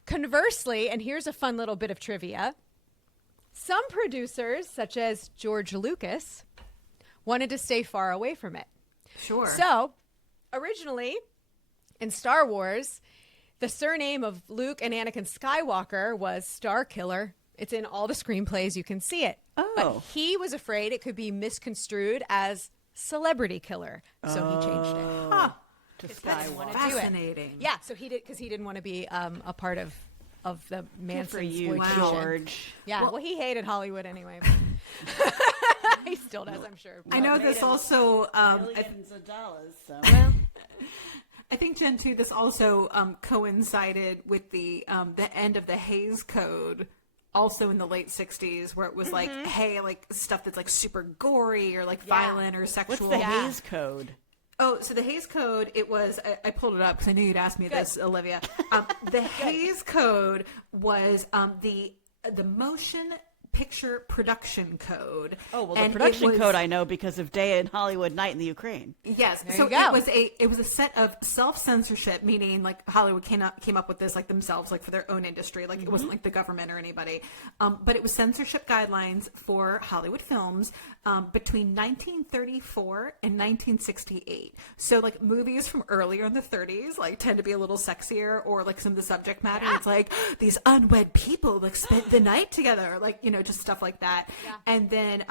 Conversely, and here's a fun little bit of trivia, some producers, such as George Lucas, wanted to stay far away from it. Sure. So, originally, in Star Wars, the surname of Luke and Anakin Skywalker was Star Killer. It's in all the screenplays. You can see it. Oh. But he was afraid it could be misconstrued as Celebrity Killer. So he changed it. To Skywalker. Fascinating. Yeah, so he did, because he didn't want to be a part of the Manson exploitation. George. Yeah, well, he hated Hollywood anyway. He still does, I'm sure. I know this also... millions of dollars, so... Well, I think, Jen, too, this also coincided with the end of the Hays Code, also in the late 60s, where it was like, hey, like stuff that's like super gory or like violent or sexual. What's the Hays Code? Oh, so the Hays Code, it was, I pulled it up because I knew you'd ask me this, Olivia. The Hays Code was the motion picture production code. Oh, well, the production code I know because of Day in Hollywood, Night in the Ukraine. Yes. There so you go. it was a set of self-censorship, meaning like Hollywood came up with this like themselves, like for their own industry. Like it wasn't like the government or anybody. But it was censorship guidelines for Hollywood films between 1934 and 1968. So like movies from earlier in the 30s like tend to be a little sexier, or like some of the subject matter. It's like these unwed people like spent the night together, like, just stuff like that. Yeah. And then,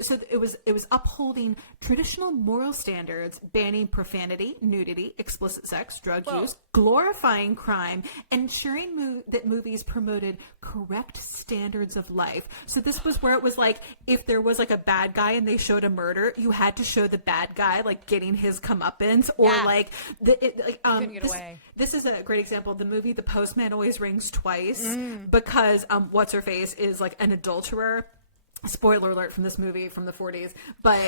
so it was upholding traditional moral standards, banning profanity, nudity, explicit sex, drug use, glorifying crime, and ensuring that movies promoted correct standards of life. So this was where it was like, if there was like a bad guy and they showed a murder, you had to show the bad guy like getting his comeuppance, or like couldn't get away. This is a great example. The movie The Postman Always Rings Twice, because what's her face is like an adulterer. Spoiler alert from this movie from the 40s, but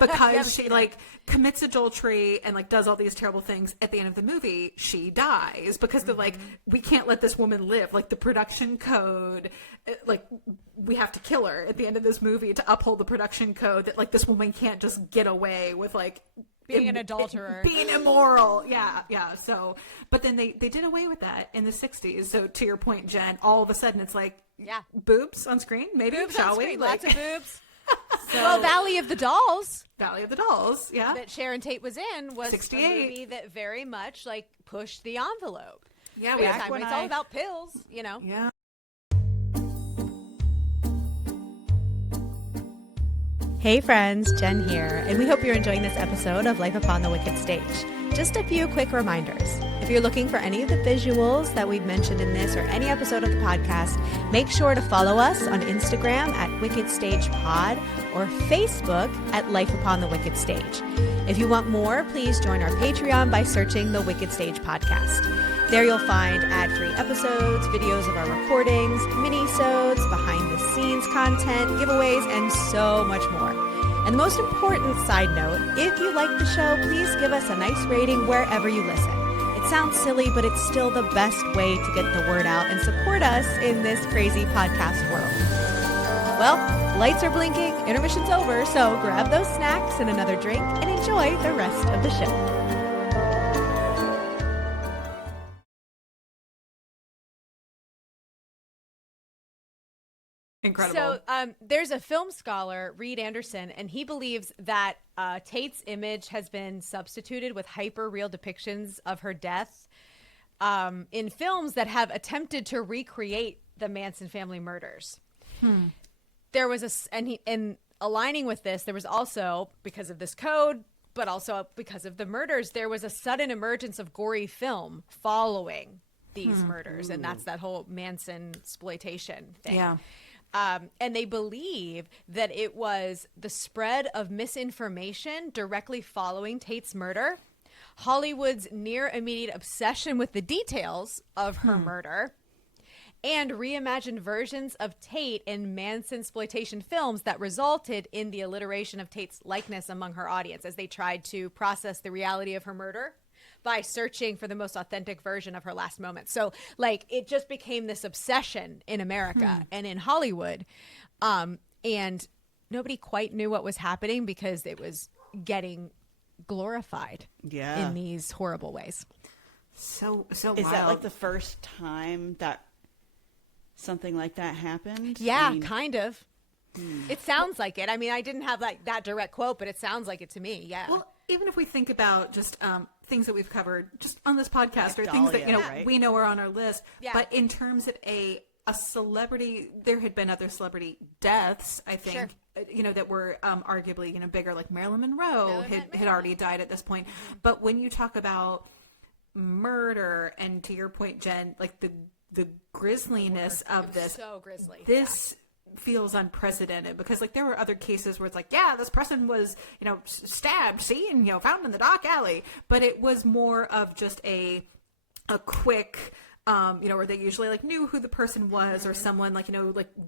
because she like commits adultery and like does all these terrible things, at the end of the movie she dies because they're like, we can't let this woman live. Like the production code, like we have to kill her at the end of this movie to uphold the production code that like this woman can't just get away with like being an adulterer, being immoral. Yeah. So, but then they did away with that in the 60s. So to your point, Jen, all of a sudden it's like, boobs on screen, maybe, boobs shall on we? Screen. Like, lots of boobs. Well, Valley of the Dolls. Yeah. That Sharon Tate was in was 68. a movie that very much like pushed the envelope. Yeah, it's all about pills, Yeah. Hey friends, Jen here, and we hope you're enjoying this episode of Life Upon the Wicked Stage. Just a few quick reminders. If you're looking for any of the visuals that we've mentioned in this or any episode of the podcast, make sure to follow us on Instagram at Wicked Stage Pod or Facebook at Life Upon the Wicked Stage. If you want more, please join our Patreon by searching the Wicked Stage Podcast. There you'll find ad-free episodes, videos of our recordings, mini-sodes, behind-the-scenes content, giveaways, and so much more. And the most important side note, if you like the show, please give us a nice rating wherever you listen. It sounds silly, but it's still the best way to get the word out and support us in this crazy podcast world. Well, lights are blinking, intermission's over, so grab those snacks and another drink and enjoy the rest of the show. Incredible. So there's a film scholar, Reed Anderson, and he believes that Tate's image has been substituted with hyper-real depictions of her death in films that have attempted to recreate the Manson family murders. There was and aligning with this, there was also, because of this code, but also because of the murders, there was a sudden emergence of gory film following these murders, and that's that whole Manson exploitation thing. Yeah. And they believe that it was the spread of misinformation directly following Tate's murder, Hollywood's near immediate obsession with the details of her murder, and reimagined versions of Tate in Manson exploitation films that resulted in the alliteration of Tate's likeness among her audience as they tried to process the reality of her murder by searching for the most authentic version of her last moments. So, like, it just became this obsession in America and in Hollywood. And nobody quite knew what was happening because it was getting glorified in these horrible ways. So Is wild. that like the first time that something like that happened? Yeah, kind of. It sounds like it. I mean, I didn't have like that direct quote, but it sounds like it to me. Yeah. Well, even if we think about just things that we've covered just on this podcast, or Like things that Dahlia, we know are on our list, Yeah. but in terms of a celebrity, there had been other celebrity deaths, I think, that were arguably bigger, like Marilyn Monroe had already died at this point. But when you talk about murder, and to your point, Jen, like the grisliness of this, so grisly. This feels unprecedented, because like there were other cases where it's like, this person was stabbed, found in the dark alley, but it was more of just a quick where they usually like knew who the person was, or someone like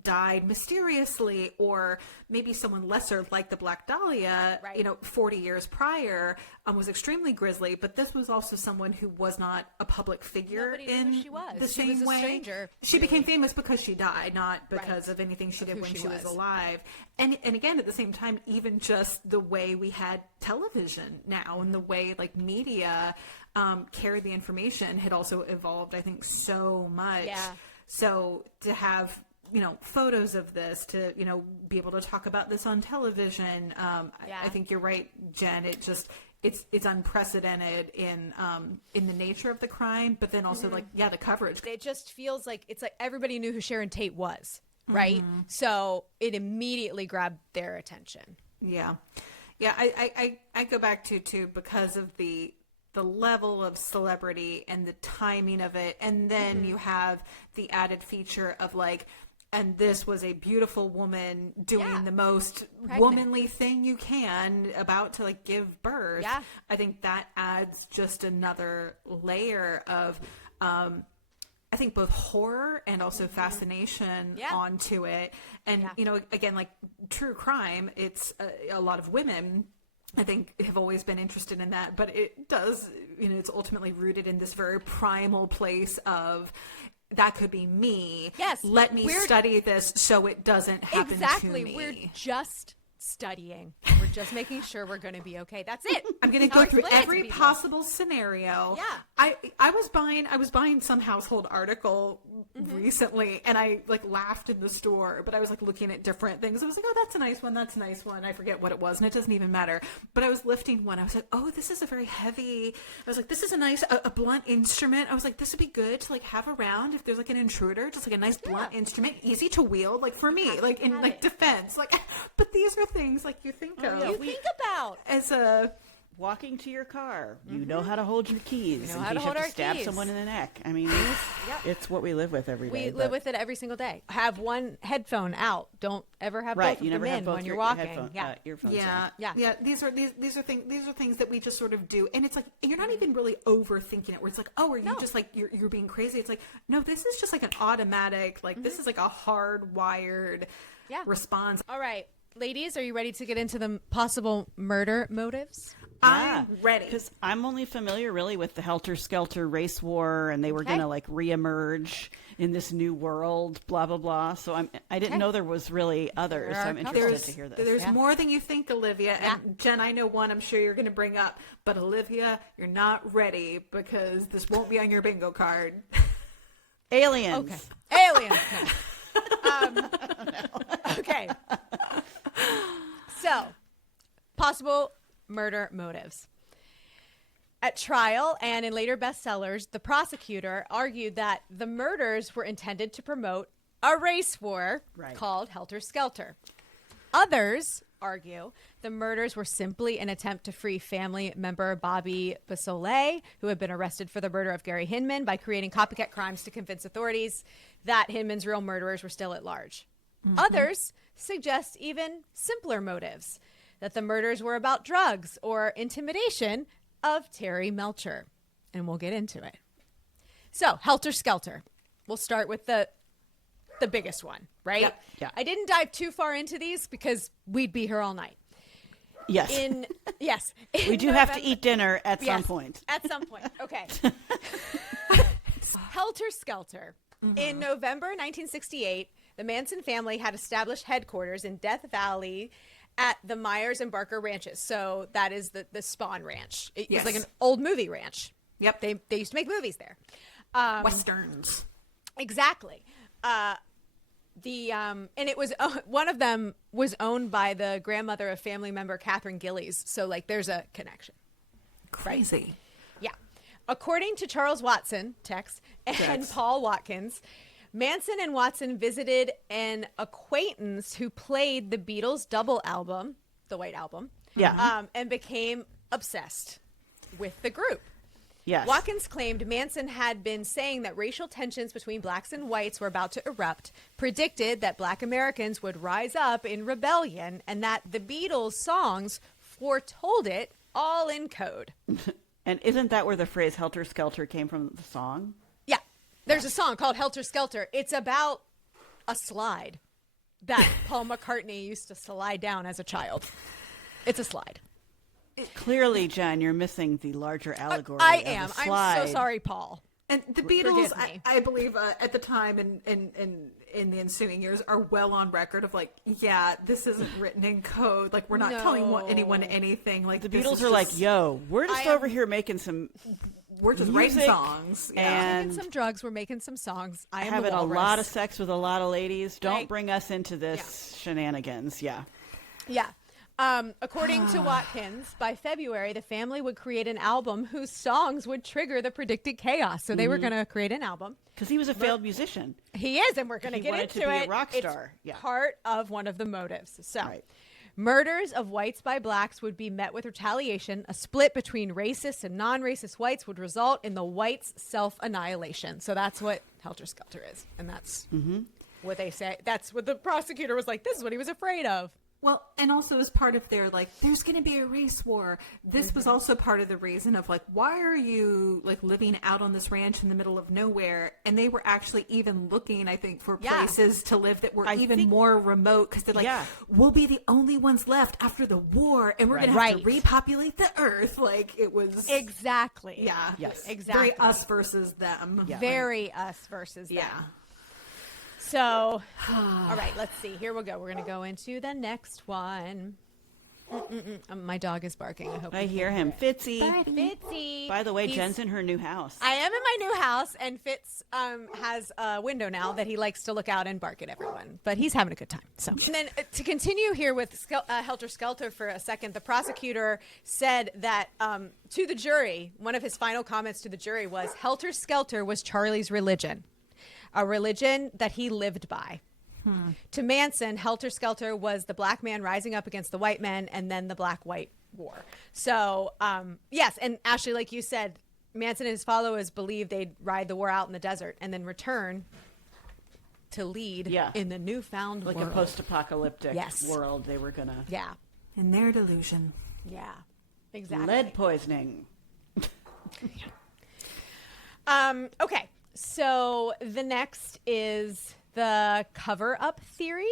died mysteriously, or maybe someone lesser like the Black Dahlia 40 years prior was extremely grisly. But this was also someone who was not a public figure. Nobody knew in who she was. the She same was a way. stranger, She really. became famous because she died, not because of anything she did who when she she was was. alive. And again, at the same time, even just the way we had television now, and the way like media carried the information had also evolved, I think, so much. Yeah. So to have photos of this, to be able to talk about this on television, I think you're right, Jen. It's unprecedented in the nature of the crime, but then also the coverage. It just feels like it's like everybody knew who Sharon Tate was. right? So it immediately grabbed their attention. Yeah. I go back to too because of the level of celebrity and the timing of it, and then you have the added feature of like, and this was a beautiful woman doing the most womanly thing you can, about to like give birth. Yeah. I think that adds just another layer of I think both horror and also fascination onto it. And, you know, again, like true crime, it's a lot of women, I think, have always been interested in that. But it does, you know, it's ultimately rooted in this very primal place of, that could be me. Yes. Let me study this so it doesn't happen to me. We're just studying. We're just making sure we're going to be okay. That's it. I'm going to go through every possible scenario. Yeah. I was buying some household article recently, and I like laughed in the store, but I was like looking at different things. I was like, oh, that's a nice one. That's a nice one. I forget what it was, and it doesn't even matter. But I was lifting one. I was like, oh, this is a very heavy. I was like, this is a nice, a blunt instrument. I was like, this would be good to like have around if there's like an intruder, just like a nice blunt instrument, easy to wield, like for me, like in like defense. Like, but these are things like you think of. You think about as a walking to your car. You know how to hold your keys in case you have to stab someone in the neck. I mean, it's what we live with every day. We live with it every single day. Have one headphone out. Don't ever have both of them in when you're walking. Earphones yeah. These are things that we just sort of do, and it's like you're not even really overthinking it. Where it's like, oh, are you just like you're being crazy? It's like, no, this is just like an automatic. Like this is like a hardwired response. All right. Ladies, are you ready to get into the possible murder motives? I'm ready. Because I'm only familiar really with the helter-skelter race war, and they were going to like reemerge in this new world, blah, blah, blah. So I didn't know there was really others. So I'm interested to hear this. There's more than you think, Olivia. And Jen, I know one I'm sure you're going to bring up. But Olivia, you're not ready because this won't be on your bingo card. Aliens. Okay. Aliens. Okay. So, possible murder motives. At trial and in later bestsellers, the prosecutor argued that the murders were intended to promote a race war called helter-skelter. Others argue the murders were simply an attempt to free family member Bobby Basole, who had been arrested for the murder of Gary Hinman, by creating copycat crimes to convince authorities that Hinman's real murderers were still at large. Others suggest even simpler motives, that the murders were about drugs or intimidation of Terry Melcher. And we'll get into it. So, helter-skelter. We'll start with the biggest one, right? Yeah. I didn't dive too far into these because we'd be here all night. Yes. We do have to eat dinner at some point. At some point. Okay. Helter-skelter. In November 1968, the Manson family had established headquarters in Death Valley at the Myers and Barker ranches. So that is the Spawn Ranch. It was like an old movie ranch. Yep. They used to make movies there. Westerns. Exactly. And it was one of them was owned by the grandmother of family member Catherine Gillies. So like there's a connection. Crazy. Right? Yeah. According to Charles Watson, Tex, and Paul Watkins, Manson and Watson visited an acquaintance who played the Beatles' double album, the White Album, and became obsessed with the group. Yes. Watkins claimed Manson had been saying that racial tensions between blacks and whites were about to erupt, predicted that black Americans would rise up in rebellion, and that the Beatles' songs foretold it, all in code. And isn't that where the phrase helter-skelter came from, the song? Yeah. There's a song called Helter-Skelter. It's about a slide that Paul McCartney used to slide down as a child. It's a slide. Clearly, Jen, you're missing the larger allegory. I of am. The slide. I'm so sorry, Paul. And the Beatles, I believe, at the time and in the ensuing years, are well on record of like, yeah, this isn't written in code. Like, we're not telling anyone anything. Like, the Beatles are like, yo, we're just over here making some. We're just writing songs. And making some drugs. We're making some songs. I am having a lot of sex with a lot of ladies. Don't bring us into this shenanigans. Yeah. Yeah. According to Watkins, by February, the family would create an album whose songs would trigger the predicted chaos. So they were going to create an album. Because he was a failed musician. He is, and we're going to get wanted into to be it. a rock star. It's part of one of the motives. So, Right. murders of whites by blacks would be met with retaliation. A split between racist and non-racist whites would result in the whites' self-annihilation. So that's what helter-skelter is, and that's what they say. That's what the prosecutor was like. This is what he was afraid of. Well, and also as part of their, like, there's going to be a race war. This was also part of the reason of, like, why are you, like, living out on this ranch in the middle of nowhere? And they were actually even looking, I think, for places to live that were more remote. Because they're like, we'll be the only ones left after the war. And we're going to have to repopulate the earth. Like, it was... Exactly. Yeah. Yes. Exactly. Very us versus them. Yeah. Very us versus them. So, all right, let's see. Here we go. We're going to go into the next one. My dog is barking. I hear him. Fitzy. Fitzy. By the way, Jen's in her new house. I am in my new house, and Fitz has a window now that he likes to look out and bark at everyone. But he's having a good time. So, and then to continue here with helter-skelter for a second, the prosecutor said that to the jury, one of his final comments to the jury was, helter-skelter was Charlie's religion. A religion that he lived by. To Manson, helter-skelter was the black man rising up against the white men and then the black-white war. So, yes, and Ashley, like you said, Manson and his followers believed they'd ride the war out in the desert and then return to lead in the newfound world. Like a post-apocalyptic world they were going to... Yeah. In their delusion. Yeah, exactly. Lead poisoning. Okay. So the next is the cover-up theory,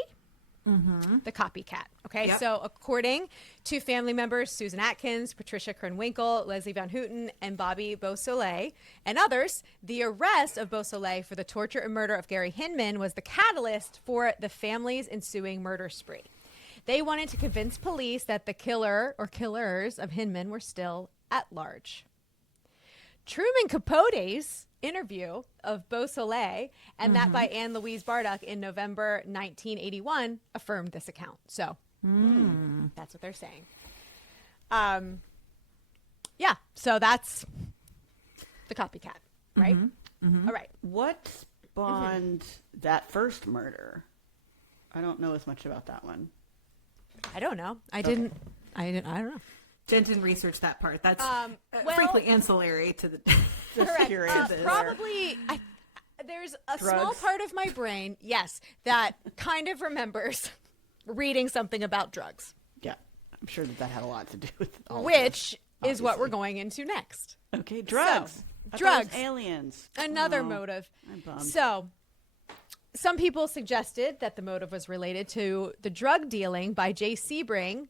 the copycat. Okay, so according to family members Susan Atkins, Patricia Kernwinkle, Leslie Van Houten, and Bobby Beausoleil, and others, the arrest of Beausoleil for the torture and murder of Gary Hinman was the catalyst for the family's ensuing murder spree. They wanted to convince police that the killer or killers of Hinman were still at large. Truman Capote's interview of Beausoleil and that by Anne Louise Barduck in November 1981 affirmed this account. So that's what they're saying. Yeah, so that's the copycat, right? All right. What spawned that first murder? I don't know as much about that one. I don't know. I don't know. Jen didn't research that part. That's frankly ancillary to the... Probably, there's a small part of my brain, that kind of remembers reading something about drugs. Yeah, I'm sure that had a lot to do with all which is what we're going into next. Okay, drugs. So, drugs. Aliens. Another motive. I'm bummed. So, some people suggested that the motive was related to the drug dealing by Jay Sebring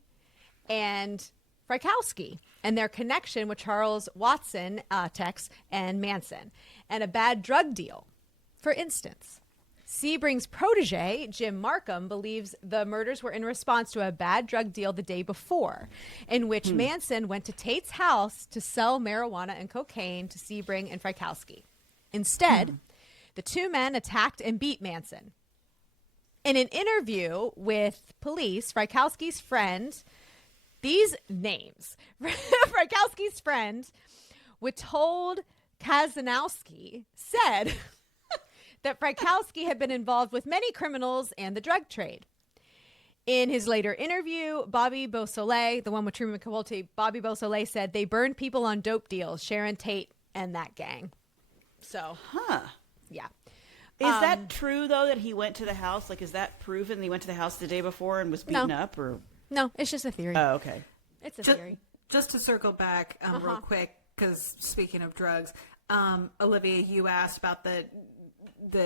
and Frykowski and their connection with Charles Watson, Tex, and Manson, and a bad drug deal. For instance, Sebring's protege, Jim Markham, believes the murders were in response to a bad drug deal the day before, in which Manson went to Tate's house to sell marijuana and cocaine to Sebring and Frykowski. Instead, the two men attacked and beat Manson. In an interview with police, Frykowski's friend... These names. Frykowski's friend, Witold Kazanowski, said that Frykowski had been involved with many criminals and the drug trade. In his later interview, Bobby Beausoleil, the one with Truman Capote, Bobby Beausoleil said they burned people on dope deals, Sharon Tate and that gang. So, yeah. Is that true, though, that he went to the house? Like, is that proven he went to the house the day before and was beaten up? Or... No, it's just a theory. Oh, okay. It's a theory. Just to circle back real quick, because speaking of drugs, Olivia, you asked about the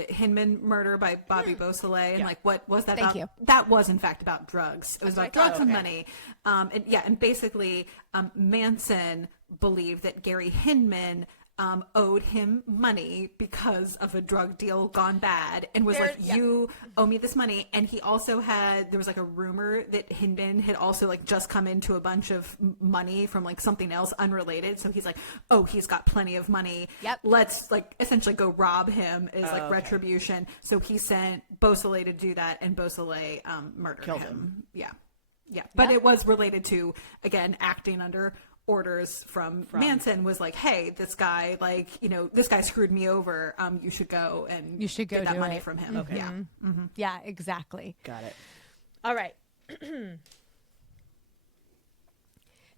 Hinman murder by Bobby Beausoleil, and like, what was that about? You. That was in fact about drugs. It was about drugs and money. And basically, Manson believed that Gary Hinman owed him money because of a drug deal gone bad, and was you owe me this money. And he also there was like a rumor that Hinman had also like just come into a bunch of money from like something else unrelated. So he's like, oh, he's got plenty of money. Let's like essentially go rob him as like retribution. So he sent Beausoleil to do that, and Beausoleil murdered him. Yeah. Yeah, but it was related to, again, acting under orders from Manson was like, hey, this guy, like, you know, this guy screwed me over. You should go and get that money from him. Okay. Yeah. Mm-hmm. Yeah, exactly. Got it. All right.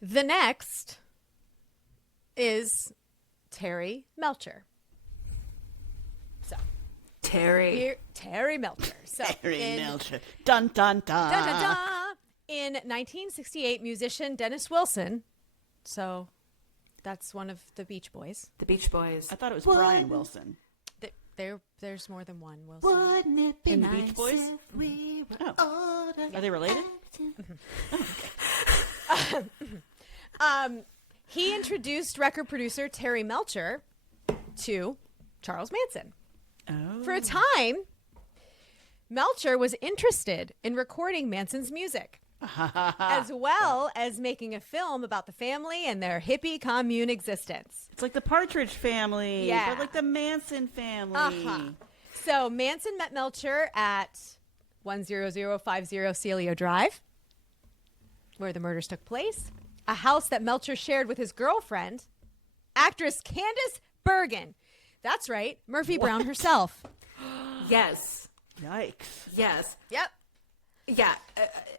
The next is Terry Melcher. So Terry Melcher. So Terry Melcher. Dun, dun, dun. Da, da, da. In 1968, musician Dennis Wilson, so that's one of the Beach Boys. The Beach Boys. I thought it was Brian Wilson. There's more than one Wilson. Wouldn't it be In the nice Beach Boys? if we were Oh. Are they related? He introduced record producer Terry Melcher to Charles Manson. Oh. For a time, Melcher was interested in recording Manson's music, as well as making a film about the family and their hippie commune existence. It's like the Partridge Family, Yeah. but like the Manson family. Uh-huh. So Manson met Melcher at 10050 Celio Drive, where the murders took place, a house that Melcher shared with his girlfriend, actress Candace Bergen. That's right, Murphy Brown herself. Yes. Yikes. Yes. Yep. Yeah.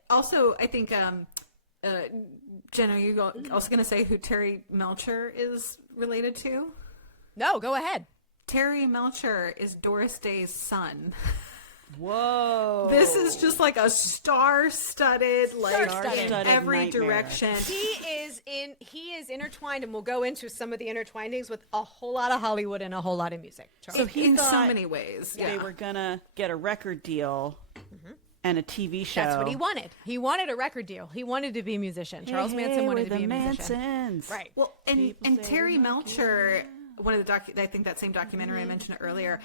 Also, I think, Jen, are you also going to say who Terry Melcher is related to? No, go ahead. Terry Melcher is Doris Day's son. Whoa. This is just like a star-studded, like Star-studded in every nightmare. direction. He is intertwined, and we'll go into some of the intertwinings with a whole lot of Hollywood and a whole lot of music. Charles. So he in so thought many ways. they were going to get a record deal and a TV show. That's what he wanted. He wanted a record deal. He wanted to be a musician. Charles Manson wanted to be a musician. Mansons. Right. Well, and People say Terry they're Melcher, one of the I think that same documentary I mentioned earlier,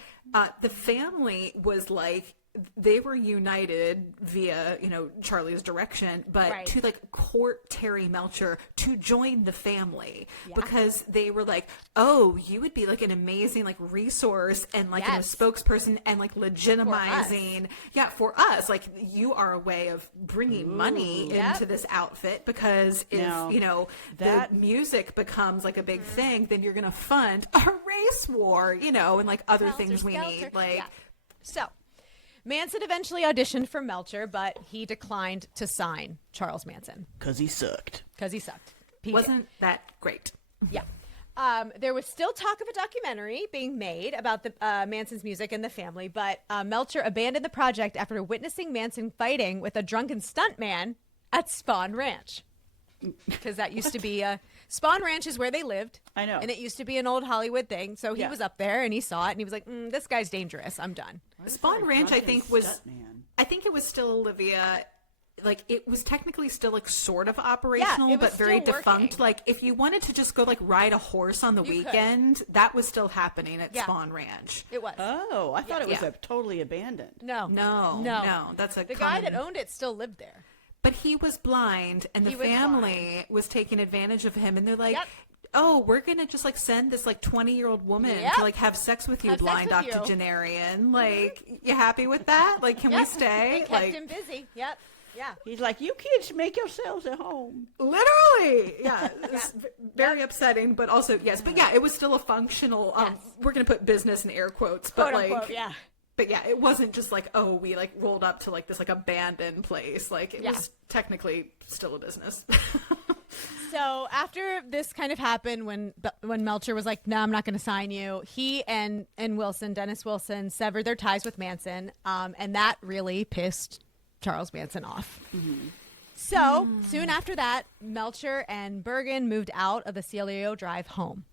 the family was like, they were united via, you know, Charlie's direction, but Right. to like court Terry Melcher to join the family because they were like, oh, you would be like an amazing like resource and like Yes. a spokesperson and like legitimizing, for us. Like you are a way of bringing money Yep. into this outfit because if, Now, you know, that- the music becomes like a big thing, then you're going to fund a race war, you know, and like other things we Helter-skelter. need. Like, Yeah. So Manson eventually auditioned for Melcher, but he declined to sign Charles Manson Because he sucked. because he sucked. He did. wasn't that great? Yeah. There was still talk of a documentary being made about the Manson's music and the family, but Melcher abandoned the project after witnessing Manson fighting with a drunken stuntman at Spawn Ranch. Because that used to be Spawn Ranch is where they lived. I know. And it used to be an old Hollywood thing. So he Yeah. was up there and he saw it and he was like, this guy's dangerous. I'm done. Spawn Ranch, I think, was. Stuntman. I think it was still Olivia. Like it was technically still like sort of operational, it was but very still defunct. working. Like if you wanted to just go like ride a horse on the You could. weekend, that was still happening at Yeah. Spawn Ranch. It was. Oh, I thought it was Yeah. totally abandoned. No. No, that's a The guy that common- owned it still lived there. But he was blind, and the He was family was taking advantage of him, and they're like, Yep. "Oh, we're gonna just like send this like 20-year-old woman Yep. to like have sex with you, Have sex blind with you. octogenarian. Like, you happy with that? Like, can we Yep. stay? They kept Like, him busy. Yep. Yeah. He's like, you kids make yourselves at home. literally, yeah, it's very upsetting, but also yes, but yeah, it was still a functional. Yes. We're gonna put business in air quotes, but Quote like, unquote, yeah. But yeah, it wasn't just like, oh, we like rolled up to like this like abandoned place. Like it Yeah. was technically still a business. So after this kind of happened, when Melcher was like, "No, I'm not going to sign you," he and Dennis Wilson, severed their ties with Manson, and that really pissed Charles Manson off. So soon after that, Melcher and Bergen moved out of the Celio Drive home.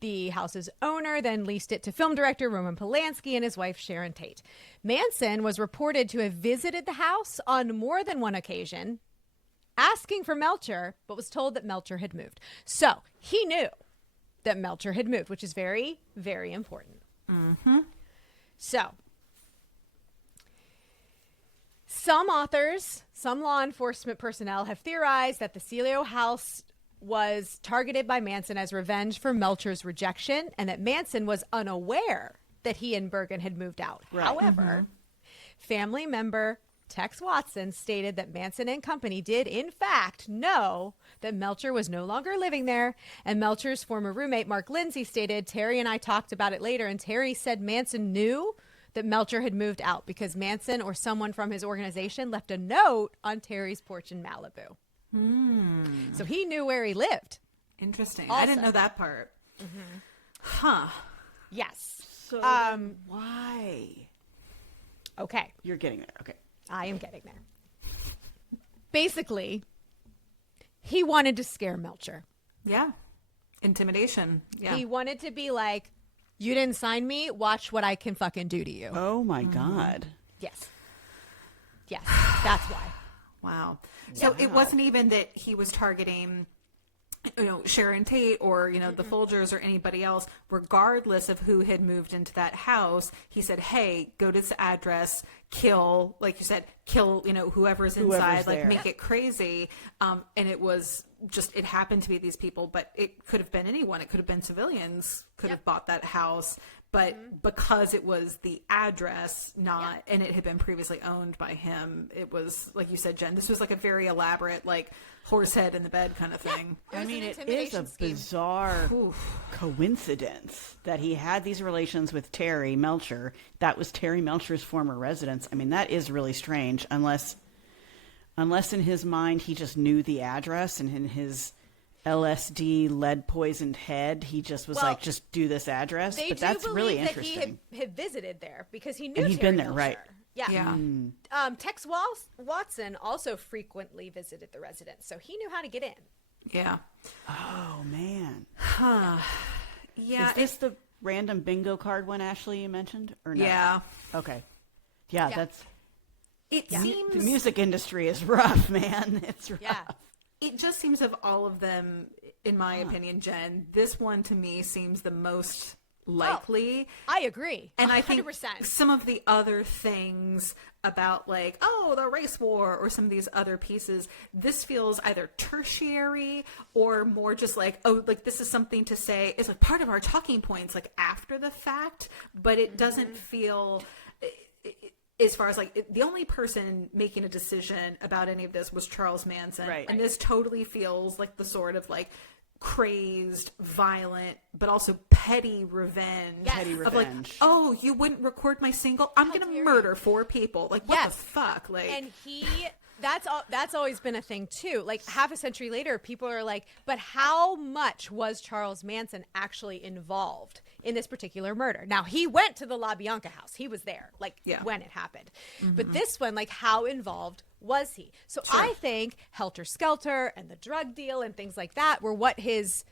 The house's owner then leased it to film director Roman Polanski and his wife Sharon Tate. Manson was reported to have visited the house on more than one occasion, asking for Melcher, but was told that Melcher had moved. So he knew that Melcher had moved, which is very, very important. So some authors, some law enforcement personnel have theorized that the Celio house was targeted by Manson as revenge for Melcher's rejection, and that Manson was unaware that he and Bergen had moved out. Right. However, family member Tex Watson stated that Manson and company did, in fact, know that Melcher was no longer living there. And Melcher's former roommate, Mark Lindsay, stated, Terry and I talked about it later, and Terry said Manson knew that Melcher had moved out because Manson or someone from his organization left a note on Terry's porch in Malibu. So he knew where he lived. Interesting. Also. I didn't know that part. Mm-hmm. Huh. Yes. So why? Okay. You're getting there. Okay. I am getting there. Basically, he wanted to scare Melcher. Yeah. Intimidation. Yeah. He wanted to be like, you didn't sign me, watch what I can fucking do to you. Oh my God. Yes. Yes, that's why. Wow. So it wasn't even that he was targeting, Sharon Tate or, the Folgers or anybody else, regardless of who had moved into that house. He said, hey, go to this address, kill, like you said, kill, whoever's inside, like make it crazy. And it was just, it happened to be these people, but it could have been anyone. It could have been civilians, could have bought that house. But because it was the address, and it had been previously owned by him, it was, like you said, Jen, this was like a very elaborate, like, horse head in the bed kind of thing. Yeah, I mean, it is a intimidation scheme. bizarre coincidence that he had these relations with Terry Melcher. That was Terry Melcher's former residence. I mean, that is really strange, unless in his mind he just knew the address, and in his LSD lead poisoned head he just was like, just do this address. But that's really interesting. He had visited there because he knew and he'd Terry been there, Melcher. right? Yeah. Tex Watson also frequently visited the residence, so he knew how to get in. Yeah. Oh man. Huh. Yeah. Is this the random bingo card one, Ashley, you mentioned, or no? Yeah. Okay. Yeah, that's. It seems the music industry is rough, man. It's rough. Yeah. It just seems of all of them, in my opinion, Jen, this one to me seems the most likely. I agree. And 100%. I 100%. think some of the other things about like, the race war or some of these other pieces, this feels either tertiary or more just like, this is something to say. It's like part of our talking points, like after the fact, but it doesn't feel... As far as like the only person making a decision about any of this was Charles Manson. Right. And this totally feels like the sort of like crazed, violent, but also petty revenge. Yes. Petty of like, revenge. you wouldn't record my single? I'm going to murder 4 people. Like, what the fuck? Like, and that's always been a thing too. Like half a century later, people are like, but how much was Charles Manson actually involved in this particular murder? Now, he went to the LaBianca house. He was there, when it happened. But this one, like, how involved was he? So I think helter-skelter and the drug deal and things like that were what his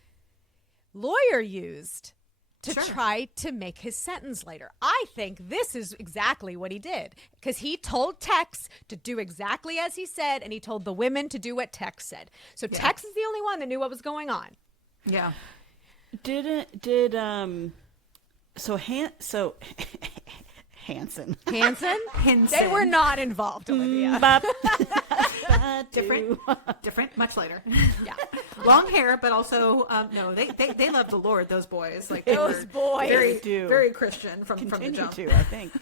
lawyer used to try to make his sentence lighter. I think this is exactly what he did, because he told Tex to do exactly as he said, and he told the women to do what Tex said. So Tex is the only one that knew what was going on. yeah. Hanson. Hanson? They were not involved, Olivia. Different, much later. Yeah. Long hair, but also, no, they love the Lord, those boys. Like they Those were boys. Very, do. very Christian from the Continue jump. to, I think.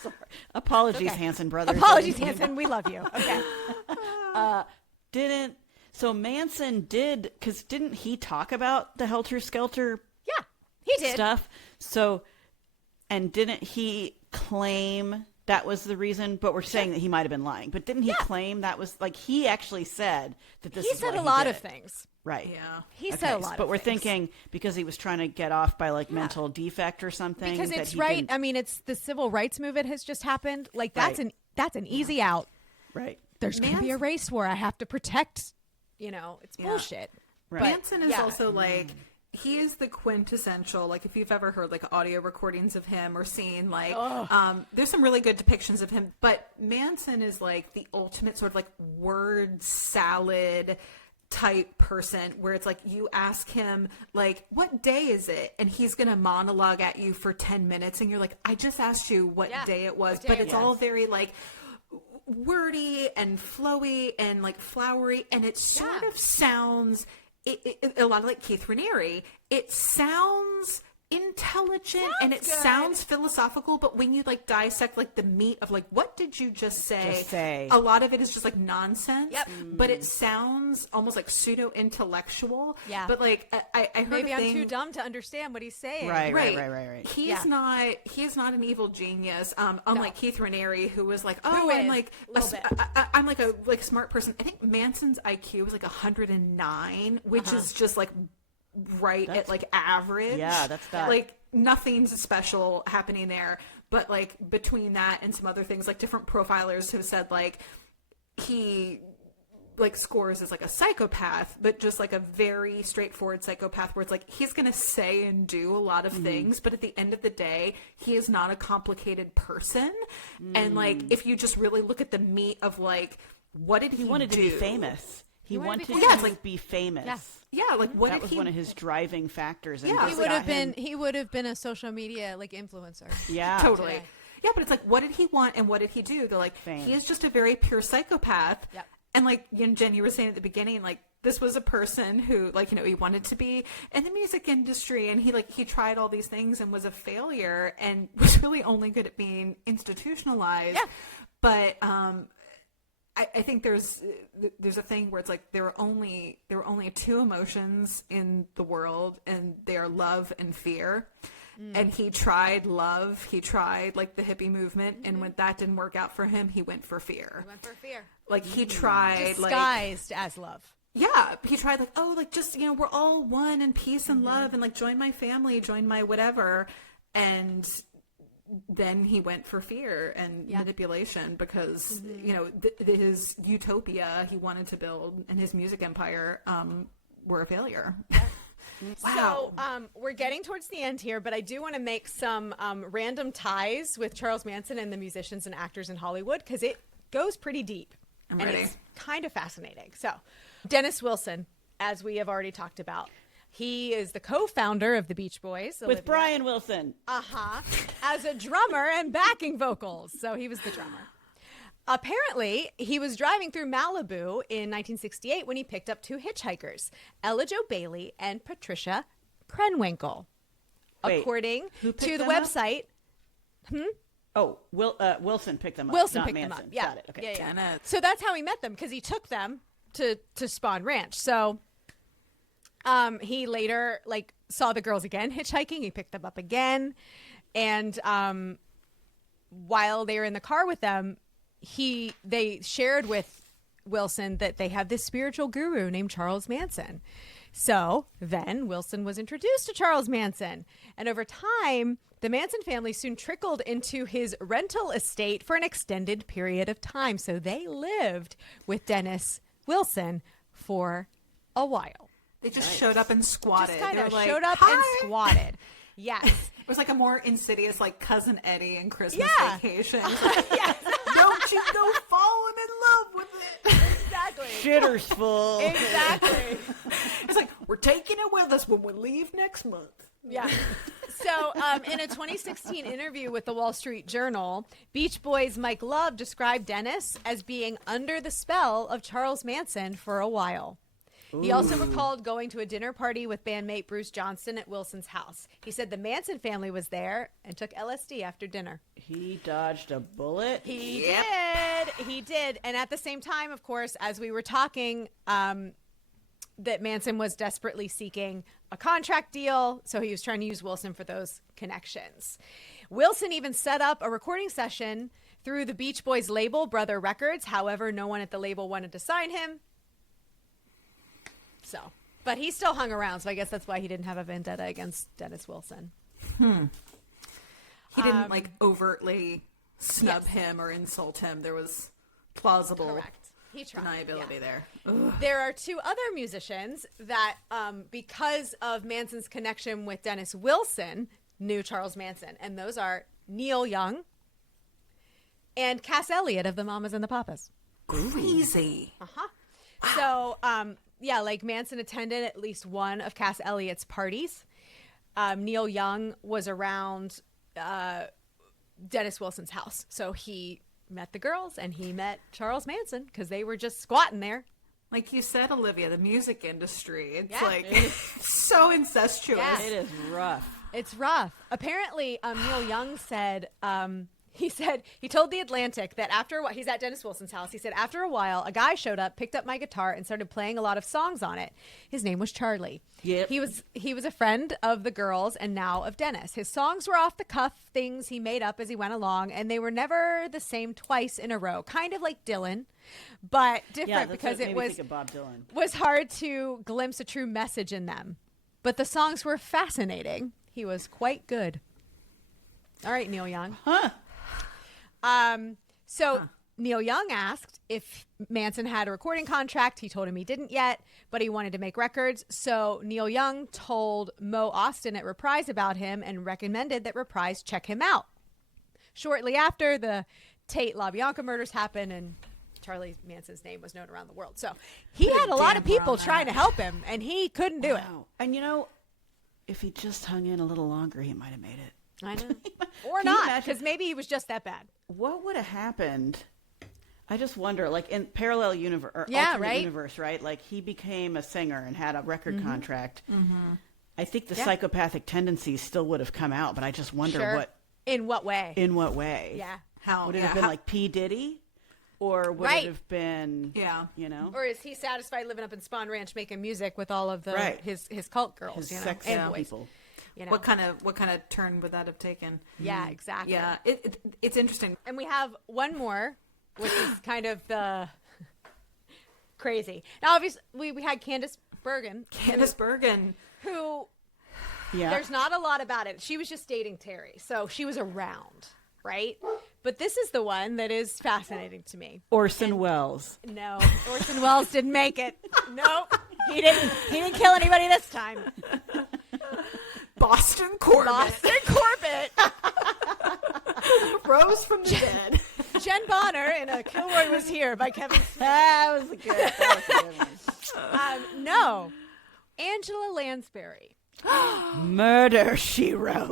Sorry. Apologies, Hanson brothers. Apologies, Hanson. We love you. Okay. So Manson did, because didn't he talk about the helter-skelter Yeah, he did. stuff? So, and didn't he claim that was the reason? But we're saying that he might have been lying. But didn't he claim that was, like, he actually said that this He is said what a lot did. of things. Right. Yeah. He said a lot but of we're things. thinking because he was trying to get off by, like, mental defect or something. Because that it's he right. didn't- I mean, it's the civil rights movement has just happened. Like, that's an easy out. Right. There's going to be a race war. I have to protect, it's bullshit. Right. Manson is also like, he is the quintessential, like if you've ever heard like audio recordings of him or seen like, there's some really good depictions of him, but Manson is like the ultimate sort of like word salad type person where it's like you ask him like, what day is it? And he's going to monologue at you for 10 minutes and you're like, I just asked you what day it was, but it's all very like wordy and flowy and like flowery, and it sort of sounds a lot like Keith Raniere. It sounds intelligent and it sounds philosophical, but when you like dissect like the meat of like what did you just say, a lot of it is just like nonsense. But it sounds almost like pseudo intellectual. But like I heard maybe I'm too dumb to understand what he's saying. Right. He's not an evil genius, unlike Keith Raniere, who was like, I'm like a smart person. I think Manson's IQ was like 109, which is just like at like average. That's bad. Like nothing's special happening there, but like between that and some other things, like different profilers have said like he like scores as like a psychopath, but just like a very straightforward psychopath where it's like he's gonna say and do a lot of things, but at the end of the day he is not a complicated person. And like if you just really look at the meat of like what did he wanted do? To be famous. He wanted to be famous. Like what that was one of his driving factors. He would have been a social media like influencer. Totally. Today. Yeah, but it's like, what did he want and what did he do? They're like, he is just a very pure psychopath. And like Jen, you were saying at the beginning, like this was a person who, like, you know, he wanted to be in the music industry, and he tried all these things and was a failure and was really only good at being institutionalized. But I think there's a thing where it's like there were only two emotions in the world, and they are love and fear. And he tried love. He tried like the hippie movement, and when that didn't work out for him, he went for fear. Like he tried disguised as love. Yeah, he tried like, oh, like just, you know, we're all one and peace and love, and like join my family, join my whatever, and then he went for fear and manipulation because you know his utopia he wanted to build and his music empire were a failure. Wow. So we're getting towards the end here, but I do want to make some random ties with Charles Manson and the musicians and actors in Hollywood because it goes pretty deep. I'm ready. It's kind of fascinating. So Dennis Wilson, as we have already talked about, he is the co-founder of the Beach Boys. With Brian Wilson. As a drummer and backing vocals. So he was the drummer. Apparently, he was driving through Malibu in 1968 when he picked up two hitchhikers, Ella Jo Bailey and Patricia Krenwinkel. According to the website. Wilson picked them up. Wilson not picked Manson. them up. Yeah. Got it. Okay. Yeah. So that's how he met them, because he took them to Spawn Ranch. So he later saw the girls again hitchhiking. He picked them up again, and while they were in the car with them, they shared with Wilson that they have this spiritual guru named Charles Manson. So then Wilson was introduced to Charles Manson, and over time, the Manson family soon trickled into his rental estate for an extended period of time. So they lived with Dennis Wilson for a while. They just showed up and squatted. Just kind of showed up and squatted. Yes. It was like a more insidious, like Cousin Eddie in Christmas Vacation. Yes. Don't you go falling in love with it. Exactly. Shitter's full. Exactly. It's like, we're taking it with us when we leave next month. Yeah. So in a 2016 interview with the Wall Street Journal, Beach Boys' Mike Love described Dennis as being under the spell of Charles Manson for a while. He also recalled going to a dinner party with bandmate Bruce Johnston at Wilson's house. He said the Manson family was there and took LSD after dinner. He dodged a bullet? He did. And at the same time, of course, as we were talking, that Manson was desperately seeking a contract deal, so he was trying to use Wilson for those connections. Wilson even set up a recording session through the Beach Boys label, Brother Records. However, no one at the label wanted to sign him. So, but he still hung around, so I guess that's why he didn't have a vendetta against Dennis Wilson. He didn't overtly snub him or insult him. There was plausible deniability there. Ugh. There are two other musicians that, because of Manson's connection with Dennis Wilson, knew Charles Manson, and those are Neil Young and Cass Elliot of the Mamas and the Papas. Crazy. So, Manson attended at least one of Cass Elliott's parties. Neil Young was around Dennis Wilson's house. So he met the girls and he met Charles Manson because they were just squatting there. Like you said, Olivia, the music industry, it's so incestuous. Yeah. It is rough. It's rough. Apparently, Neil Young said, he told The Atlantic that after a while, he's at Dennis Wilson's house. He said, after a while, a guy showed up, picked up my guitar, and started playing a lot of songs on it. His name was Charlie. Yep. He was a friend of the girls and now of Dennis. His songs were off the cuff things he made up as he went along, and they were never the same twice in a row. Kind of like Dylan, but different because it was hard to glimpse a true message in them. But the songs were fascinating. He was quite good. All right, Neil Young. Huh. Neil Young asked if Manson had a recording contract. He told him he didn't yet, but he wanted to make records. So Neil Young told Mo Austin at Reprise about him and recommended that Reprise check him out. Shortly after, the Tate-LaBianca murders happened, and Charlie Manson's name was known around the world. So he had a lot of people trying to help him, and he couldn't do it. And if he just hung in a little longer, he might have made it. I know. Or not, because maybe he was just that bad. What would have happened? I just wonder, like in parallel universe, or alternate universe, right? Like he became a singer and had a record contract. Mm-hmm. I think the psychopathic tendencies still would have come out, but I just wonder In what way? Yeah. How would it have been like P. Diddy? Or would it have been, Or is he satisfied living up in Spawn Ranch making music with all of his cult girls, his sex and boys? people. What kind of turn would that have taken? Yeah, exactly. Yeah, it's interesting. And we have one more, which is kind of the crazy. Now, obviously, we had Candace Bergen. Who there's not a lot about it. She was just dating Terry, so she was around, right? But this is the one that is fascinating to me. Orson Welles. No, Orson Welles didn't make it. Nope, he didn't. He didn't kill anybody this time. Boston Corbett. Rose from the dead. Jen Bonner in a Kilroy Was Here by Kevin Smith. That was a good one. No. Angela Lansbury. Murder, She Wrote.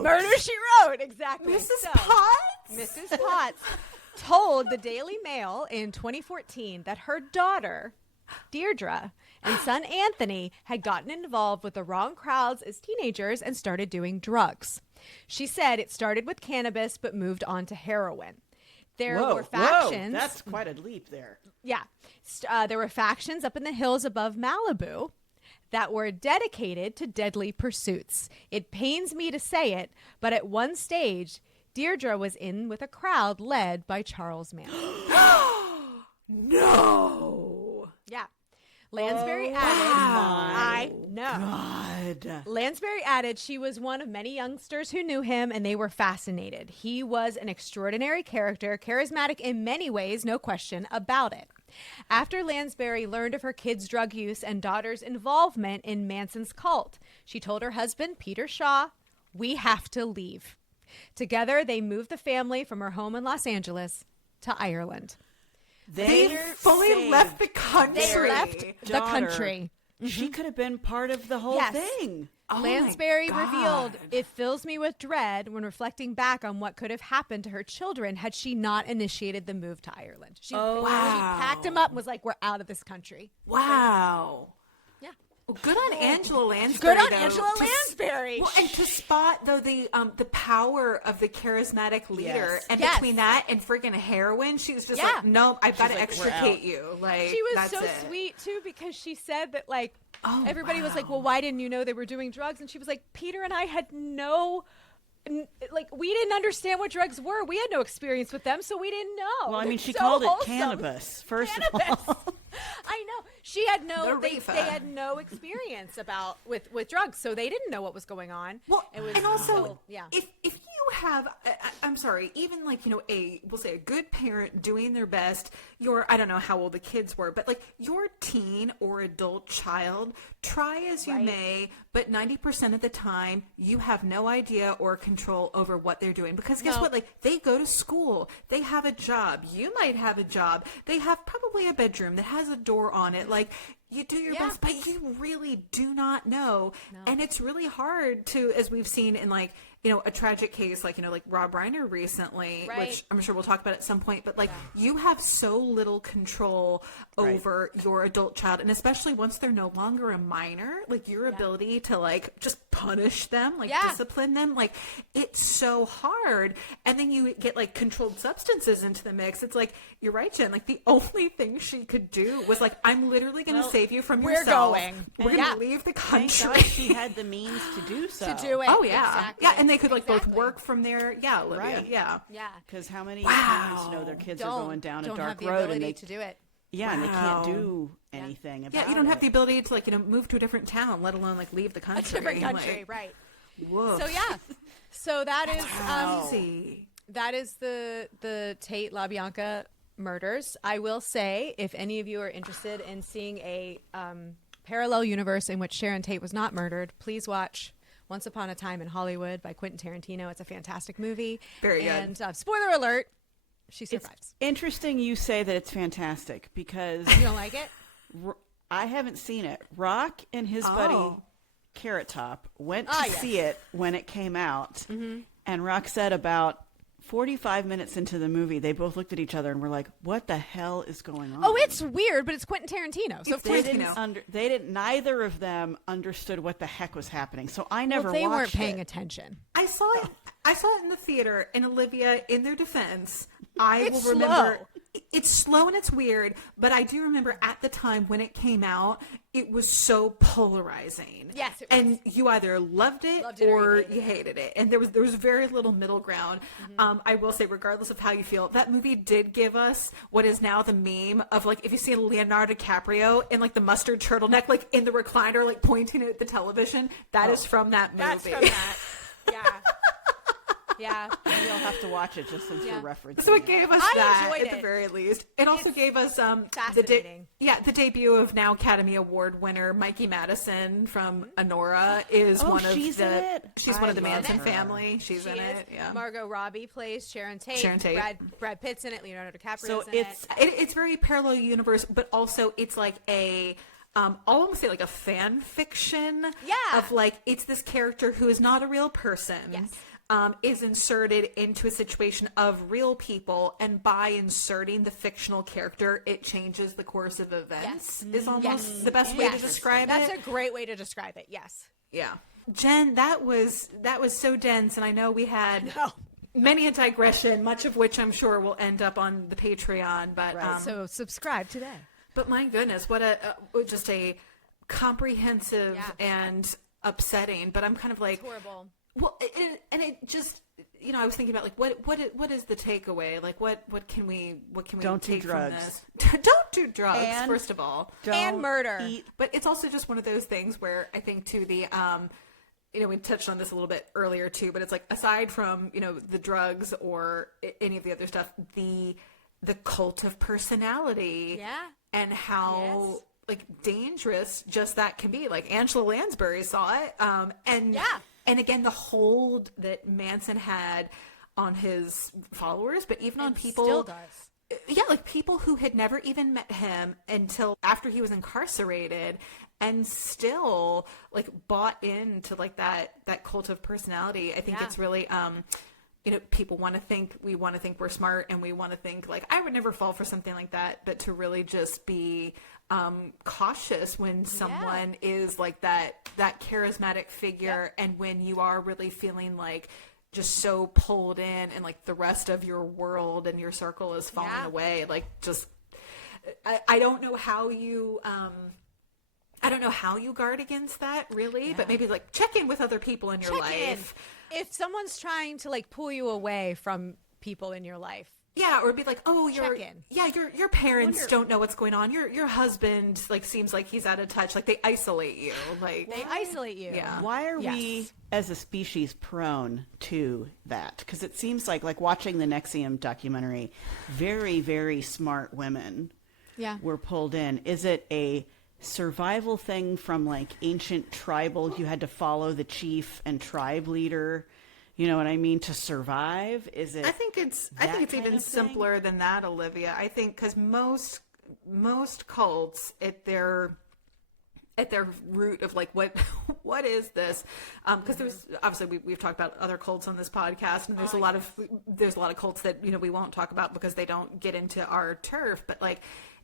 Exactly. Mrs. Potts told the Daily Mail in 2014 that her daughter, Deirdre, and son Anthony had gotten involved with the wrong crowds as teenagers and started doing drugs. She said it started with cannabis but moved on to heroin. There were factions. Whoa, that's quite a leap there. Yeah. There were factions up in the hills above Malibu that were dedicated to deadly pursuits. It pains me to say it, but at one stage, Deirdre was in with a crowd led by Charles Manson. No! Yeah. Lansbury added, Lansbury added she was one of many youngsters who knew him and they were fascinated. He was an extraordinary character, charismatic in many ways, no question about it. After Lansbury learned of her kids' drug use and daughter's involvement in Manson's cult, she told her husband, Peter Shaw, "We have to leave." Together, they moved the family from her home in Los Angeles to Ireland. They fully left the country. They left the country. She could have been part of the whole thing. Oh Lansbury revealed, "It fills me with dread when reflecting back on what could have happened to her children had she not initiated the move to Ireland." She packed him up and was like, "We're out of this country." Wow. Yeah. Well, good on Angela Lansbury. Well, and to spot though the power of the charismatic leader, and Yes. between that and friggin' heroin, she was just like, "Nope, I've got to extricate you." Like she was that's so it. sweet too, because she said that everybody was like, "Well, why didn't you know they were doing drugs?" And she was like, "Peter and I had we didn't understand what drugs were. We had no experience with them, so we didn't know." Well, I mean, she So called it wholesome. cannabis, first of all. I know. She had they reefer. had no experience with drugs, so they didn't know what was going on. Well, it was and also, yeah. if you have, I'm sorry, even we'll say a good parent doing their best, I don't know how old the kids were, but your teen or adult child, try as you may, but 90% of the time, you have no idea or control over what they're doing. Because guess what? They go to school. They have a job. You might have a job. They have probably a bedroom that has a door on it. You do your best, but you really do not know. No. And it's really hard to, as we've seen in a tragic case like Rob Reiner recently, which I'm sure we'll talk about at some point, but you have so little control over your adult child, and especially once they're no longer a minor, your ability to just punish them, like discipline them. Like, it's so hard. And then you get like controlled substances into the mix. It's like, you're right, Jen. Like, the only thing she could do was like, I'm literally going to save you from yourself. We're going to leave the country. Thank God she had the means to do so. To do it. Oh yeah, exactly. yeah. And they could like both work from there. Yeah, Olivia. Right. Yeah. Because how many parents know their kids are going down a dark road and they to do it. Yeah, and they can't do anything about it. Yeah, you don't have the ability to like, move to a different town, let alone like leave the country. A different country, right. Woof. So yeah. So that is Crazy. that is the Tate-LaBianca murders. I will say, if any of you are interested in seeing a parallel universe in which Sharon Tate was not murdered, please watch Once Upon a Time in Hollywood by Quentin Tarantino. It's a fantastic movie. Very good. And spoiler alert, she survives. It's interesting you say that it's fantastic because You don't like it? I haven't seen it. Rock and his buddy Carrot Top went to see it when it came out, and Rock said about 45 minutes into the movie, they both looked at each other and were like, "What the hell is going on?" Oh, it's weird, but it's Quentin Tarantino. So they didn't. Neither of them understood what the heck was happening. So I never. They weren't watched paying it. attention. I saw it. I saw it in the theater, and Olivia, in their defense, I It's will remember. slow. It's slow and it's weird, but I do remember at the time when it came out, it was so polarizing. Yes, it and you either loved it or you hated it, and there was very little middle ground. I will say, regardless of how you feel, that movie did give us what is now the meme of like if you see Leonardo DiCaprio in like the mustard turtleneck, like in the recliner, like pointing at the television. That is from that movie. That's from that. Yeah. Yeah. Maybe I'll have to watch it just since we're referencing. So it gave us I that enjoyed at it. the very least. It also gave us fascinating. the debut of now Academy Award winner Mikey Madison from Honora is one of she's in it? She's one of the I love Manson her. family. She's She in is. it. Yeah. Margot Robbie plays Sharon Tate. Sharon Tate. Brad Pitt's in it. Leonardo DiCaprio's So in it's- it. It's very parallel universe, but also it's like a I'll almost say like a fan fiction. Yeah. Of like it's this character who is not a real person. Yes. Is inserted into a situation of real people, and by inserting the fictional character, it changes the course of events. Is almost the best way to describe That's it. a great way to describe it. Yes. Yeah, Jen, that was so dense, and I know we had many a digression, much of which I'm sure will end up on the Patreon. But So subscribe today. but my goodness, what just a comprehensive and upsetting. But I'm kind of like Horrible. Well, it just, I was thinking about like what is the takeaway? Like what can we Don't do take drugs. from this? Don't do drugs, And first of all. And murder. But it's also just one of those things where I think too the we touched on this a little bit earlier too, but it's like aside from the drugs or any of the other stuff, the cult of personality, and how like dangerous just that can be. Like Angela Lansbury saw it, and again the hold that Manson had on his followers, but even on people still does. Yeah, like people who had never even met him until after he was incarcerated, and still like bought into like that cult of personality. I think it's really people want to think we're smart, and we want to think like I would never fall for something like that, but to really just be cautious when someone is like that charismatic figure, and when you are really feeling like just so pulled in, and like the rest of your world and your circle is falling away. Like just, I don't know how you, guard against that really, but maybe like check in with other people in your life. If someone's trying to like pull you away from people in your life. Yeah, or be like, oh, check in. Your parents don't know what's going on. Your husband like seems like he's out of touch. Like they isolate you. Like They isolate you. Yeah. Why are we as a species prone to that? Because it seems like watching the Nexium documentary, very, very smart women were pulled in. Is it a survival thing from like ancient tribal? You had to follow the chief and tribe leader. You know what I mean? To survive? Is it? I think it's even simpler than that, Olivia. I think because most cults at their root of like what is this? Because there's obviously we've talked about other cults on this podcast, and there's a lot of cults that we won't talk about because they don't get into our turf. But like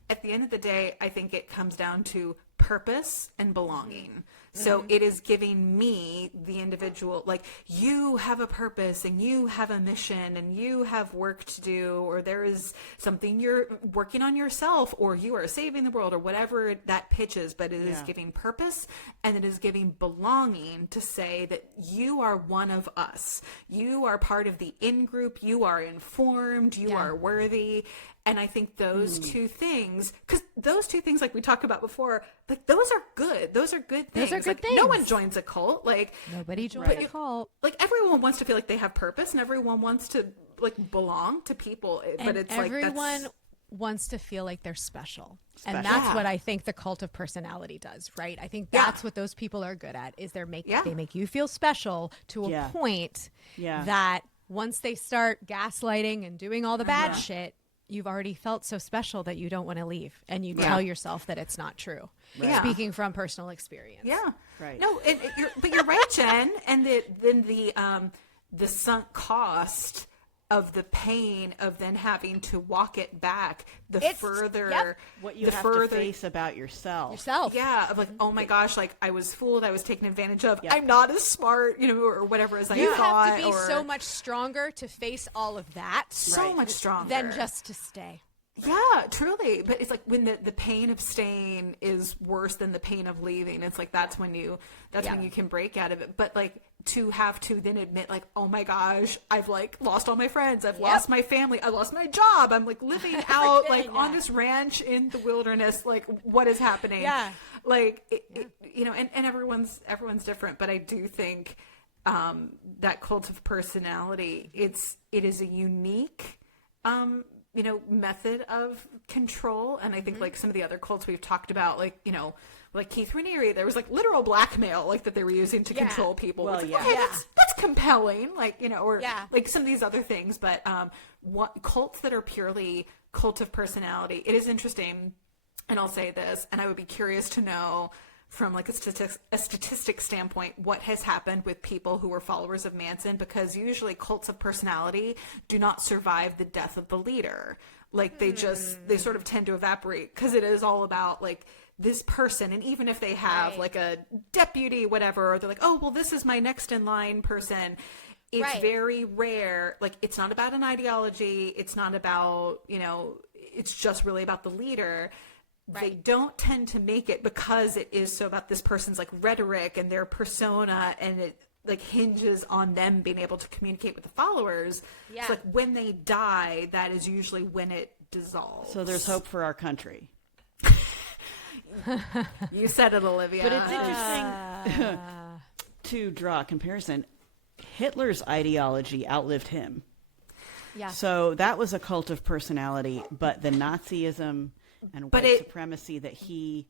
at the end of the day, I think it comes down to purpose and belonging. So it is giving me, the individual, like, you have a purpose and you have a mission and you have work to do, or there is something you're working on yourself, or you are saving the world, or whatever that pitch is. But it is giving purpose, and it is giving belonging to say that you are one of us. You are part of the in-group. You are informed. You are worthy. And I think those two things, because those two things, like we talked about before, like, those are good. Those are good things. Those are good like, things. No one joins a cult. Like, nobody joins a cult. Like, everyone wants to feel like they have purpose, and everyone wants to, like, belong to people. But it's everyone like, that's... wants to feel like they're special. And that's what I think the cult of personality does, right? I think that's what those people are good at, is they make you feel special to a point that once they start gaslighting and doing all the bad shit, you've already felt so special that you don't want to leave, and you tell yourself that it's not true. Right. Speaking from personal experience. Yeah. Right. No, but you're right, Jen. And then the sunk cost of the pain of then having to walk it back, what you have to face about yourself. Yeah, of like, oh my gosh, like, I was fooled, I was taken advantage of. I'm not as smart, or whatever as I thought. You have to be so much stronger to face all of that. So much stronger than just to stay. Yeah, truly. But it's like when the pain of staying is worse than the pain of leaving. It's like that's when you can break out of it. But like, to have to then admit, like, oh my gosh, I've like lost all my friends, I've lost my family, I lost my job, I'm like living out like on this ranch in the wilderness, like, what is happening? Like, and everyone's different, but I do think that cult of personality, it is a unique method of control. And I think like some of the other cults we've talked about, like Keith Raniere, there was like literal blackmail, like, that they were using to control people. Well, like, okay, that's compelling, like, or like some of these other things. But cults that are purely cult of personality, it is interesting. And I'll say this, and I would be curious to know from like a statistic standpoint, what has happened with people who were followers of Manson, because usually cults of personality do not survive the death of the leader. Like, they sort of tend to evaporate, because it is all about like this person. And even if they have like a deputy, whatever, or they're like, oh, well, this is my next in line person. It's very rare. Like, it's not about an ideology. It's not about, it's just really about the leader. They don't tend to make it, because it is so about this person's like rhetoric and their persona, and it like hinges on them being able to communicate with the followers. So like, when they die, that is usually when it dissolves. So there's hope for our country. You said it, Olivia. But it's interesting to draw a comparison. Hitler's ideology outlived him. Yeah. So that was a cult of personality, but the Nazism and white supremacy that he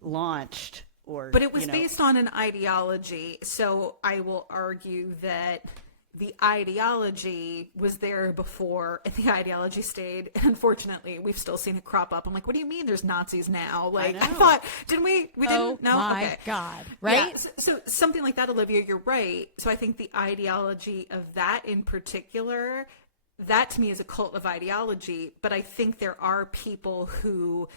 launched, but it was based on an ideology. So I will argue that the ideology was there before, and the ideology stayed. And unfortunately, we've still seen it crop up. I'm like, what do you mean there's Nazis now? Like, I thought, didn't we? We didn't? No? My God. Right? Yeah, so something like that, Olivia, you're right. So I think the ideology of that in particular, that to me is a cult of ideology. But I think there are people who,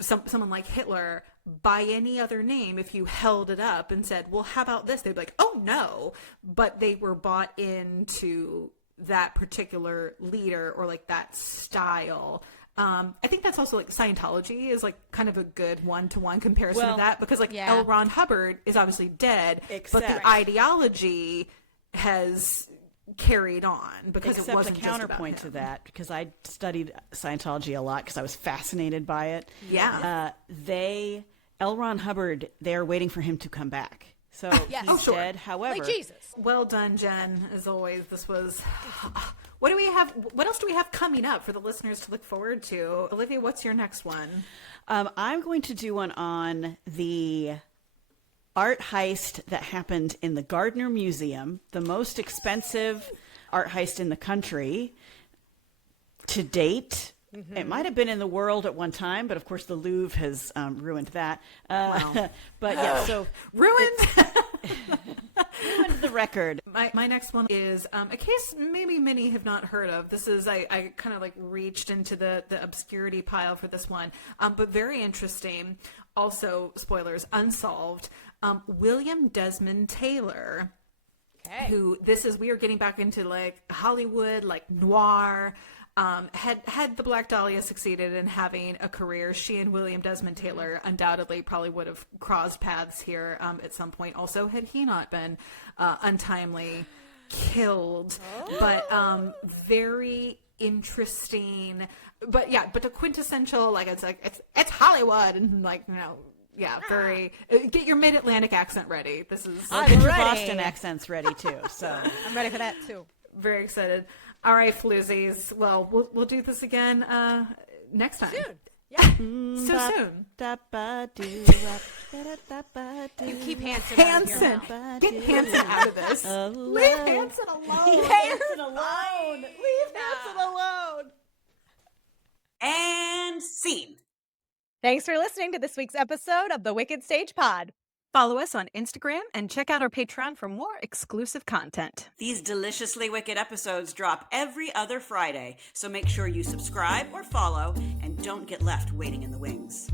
someone like Hitler, by any other name, if you held it up and said, well, how about this? They'd be like, oh no. But they were bought into that particular leader or like that style. I think that's also like Scientology is like kind of a good one-to-one comparison of that, because like L. Ron Hubbard is obviously dead, but the ideology has carried on, because it wasn't a counterpoint to that, because I studied Scientology a lot because I was fascinated by it. L. Ron Hubbard, they're waiting for him to come back. So he's dead. However, like Jesus. Well done, Jen. As always, this was. What do we have? What else do we have coming up for the listeners to look forward to? Olivia, what's your next one? I'm going to do one on the art heist that happened in the Gardner Museum, the most expensive art heist in the country to date. Mm-hmm. It might have been in the world at one time, but of course the Louvre has ruined that. Wow. But yeah, so ruined the record. My next one is a case maybe many have not heard of. This is I kind of like reached into the obscurity pile for this one, but very interesting. also, spoilers, unsolved. William Desmond Taylor. Okay. We are getting back into like Hollywood, like noir. Had the Black Dahlia succeeded in having a career, she and William Desmond Taylor undoubtedly probably would have crossed paths here at some point. Also, had he not been untimely killed. But very interesting. But the quintessential, like it's Hollywood, and like, you know. Yeah, very. Get your Mid-Atlantic accent ready. This is. I'll get your Boston accents ready too. So I'm ready for that too. Very excited. All right, floozies. Well, we'll do this again next time. Soon. Yeah. So soon. You keep Hanson. Hanson. Get Hanson out of this. Leave Hanson alone. Leave Hanson alone. Leave Hanson alone. And scene. Thanks for listening to this week's episode of the Wicked Stage Pod. Follow us on Instagram and check out our Patreon for more exclusive content. These deliciously wicked episodes drop every other Friday, so make sure you subscribe or follow and don't get left waiting in the wings.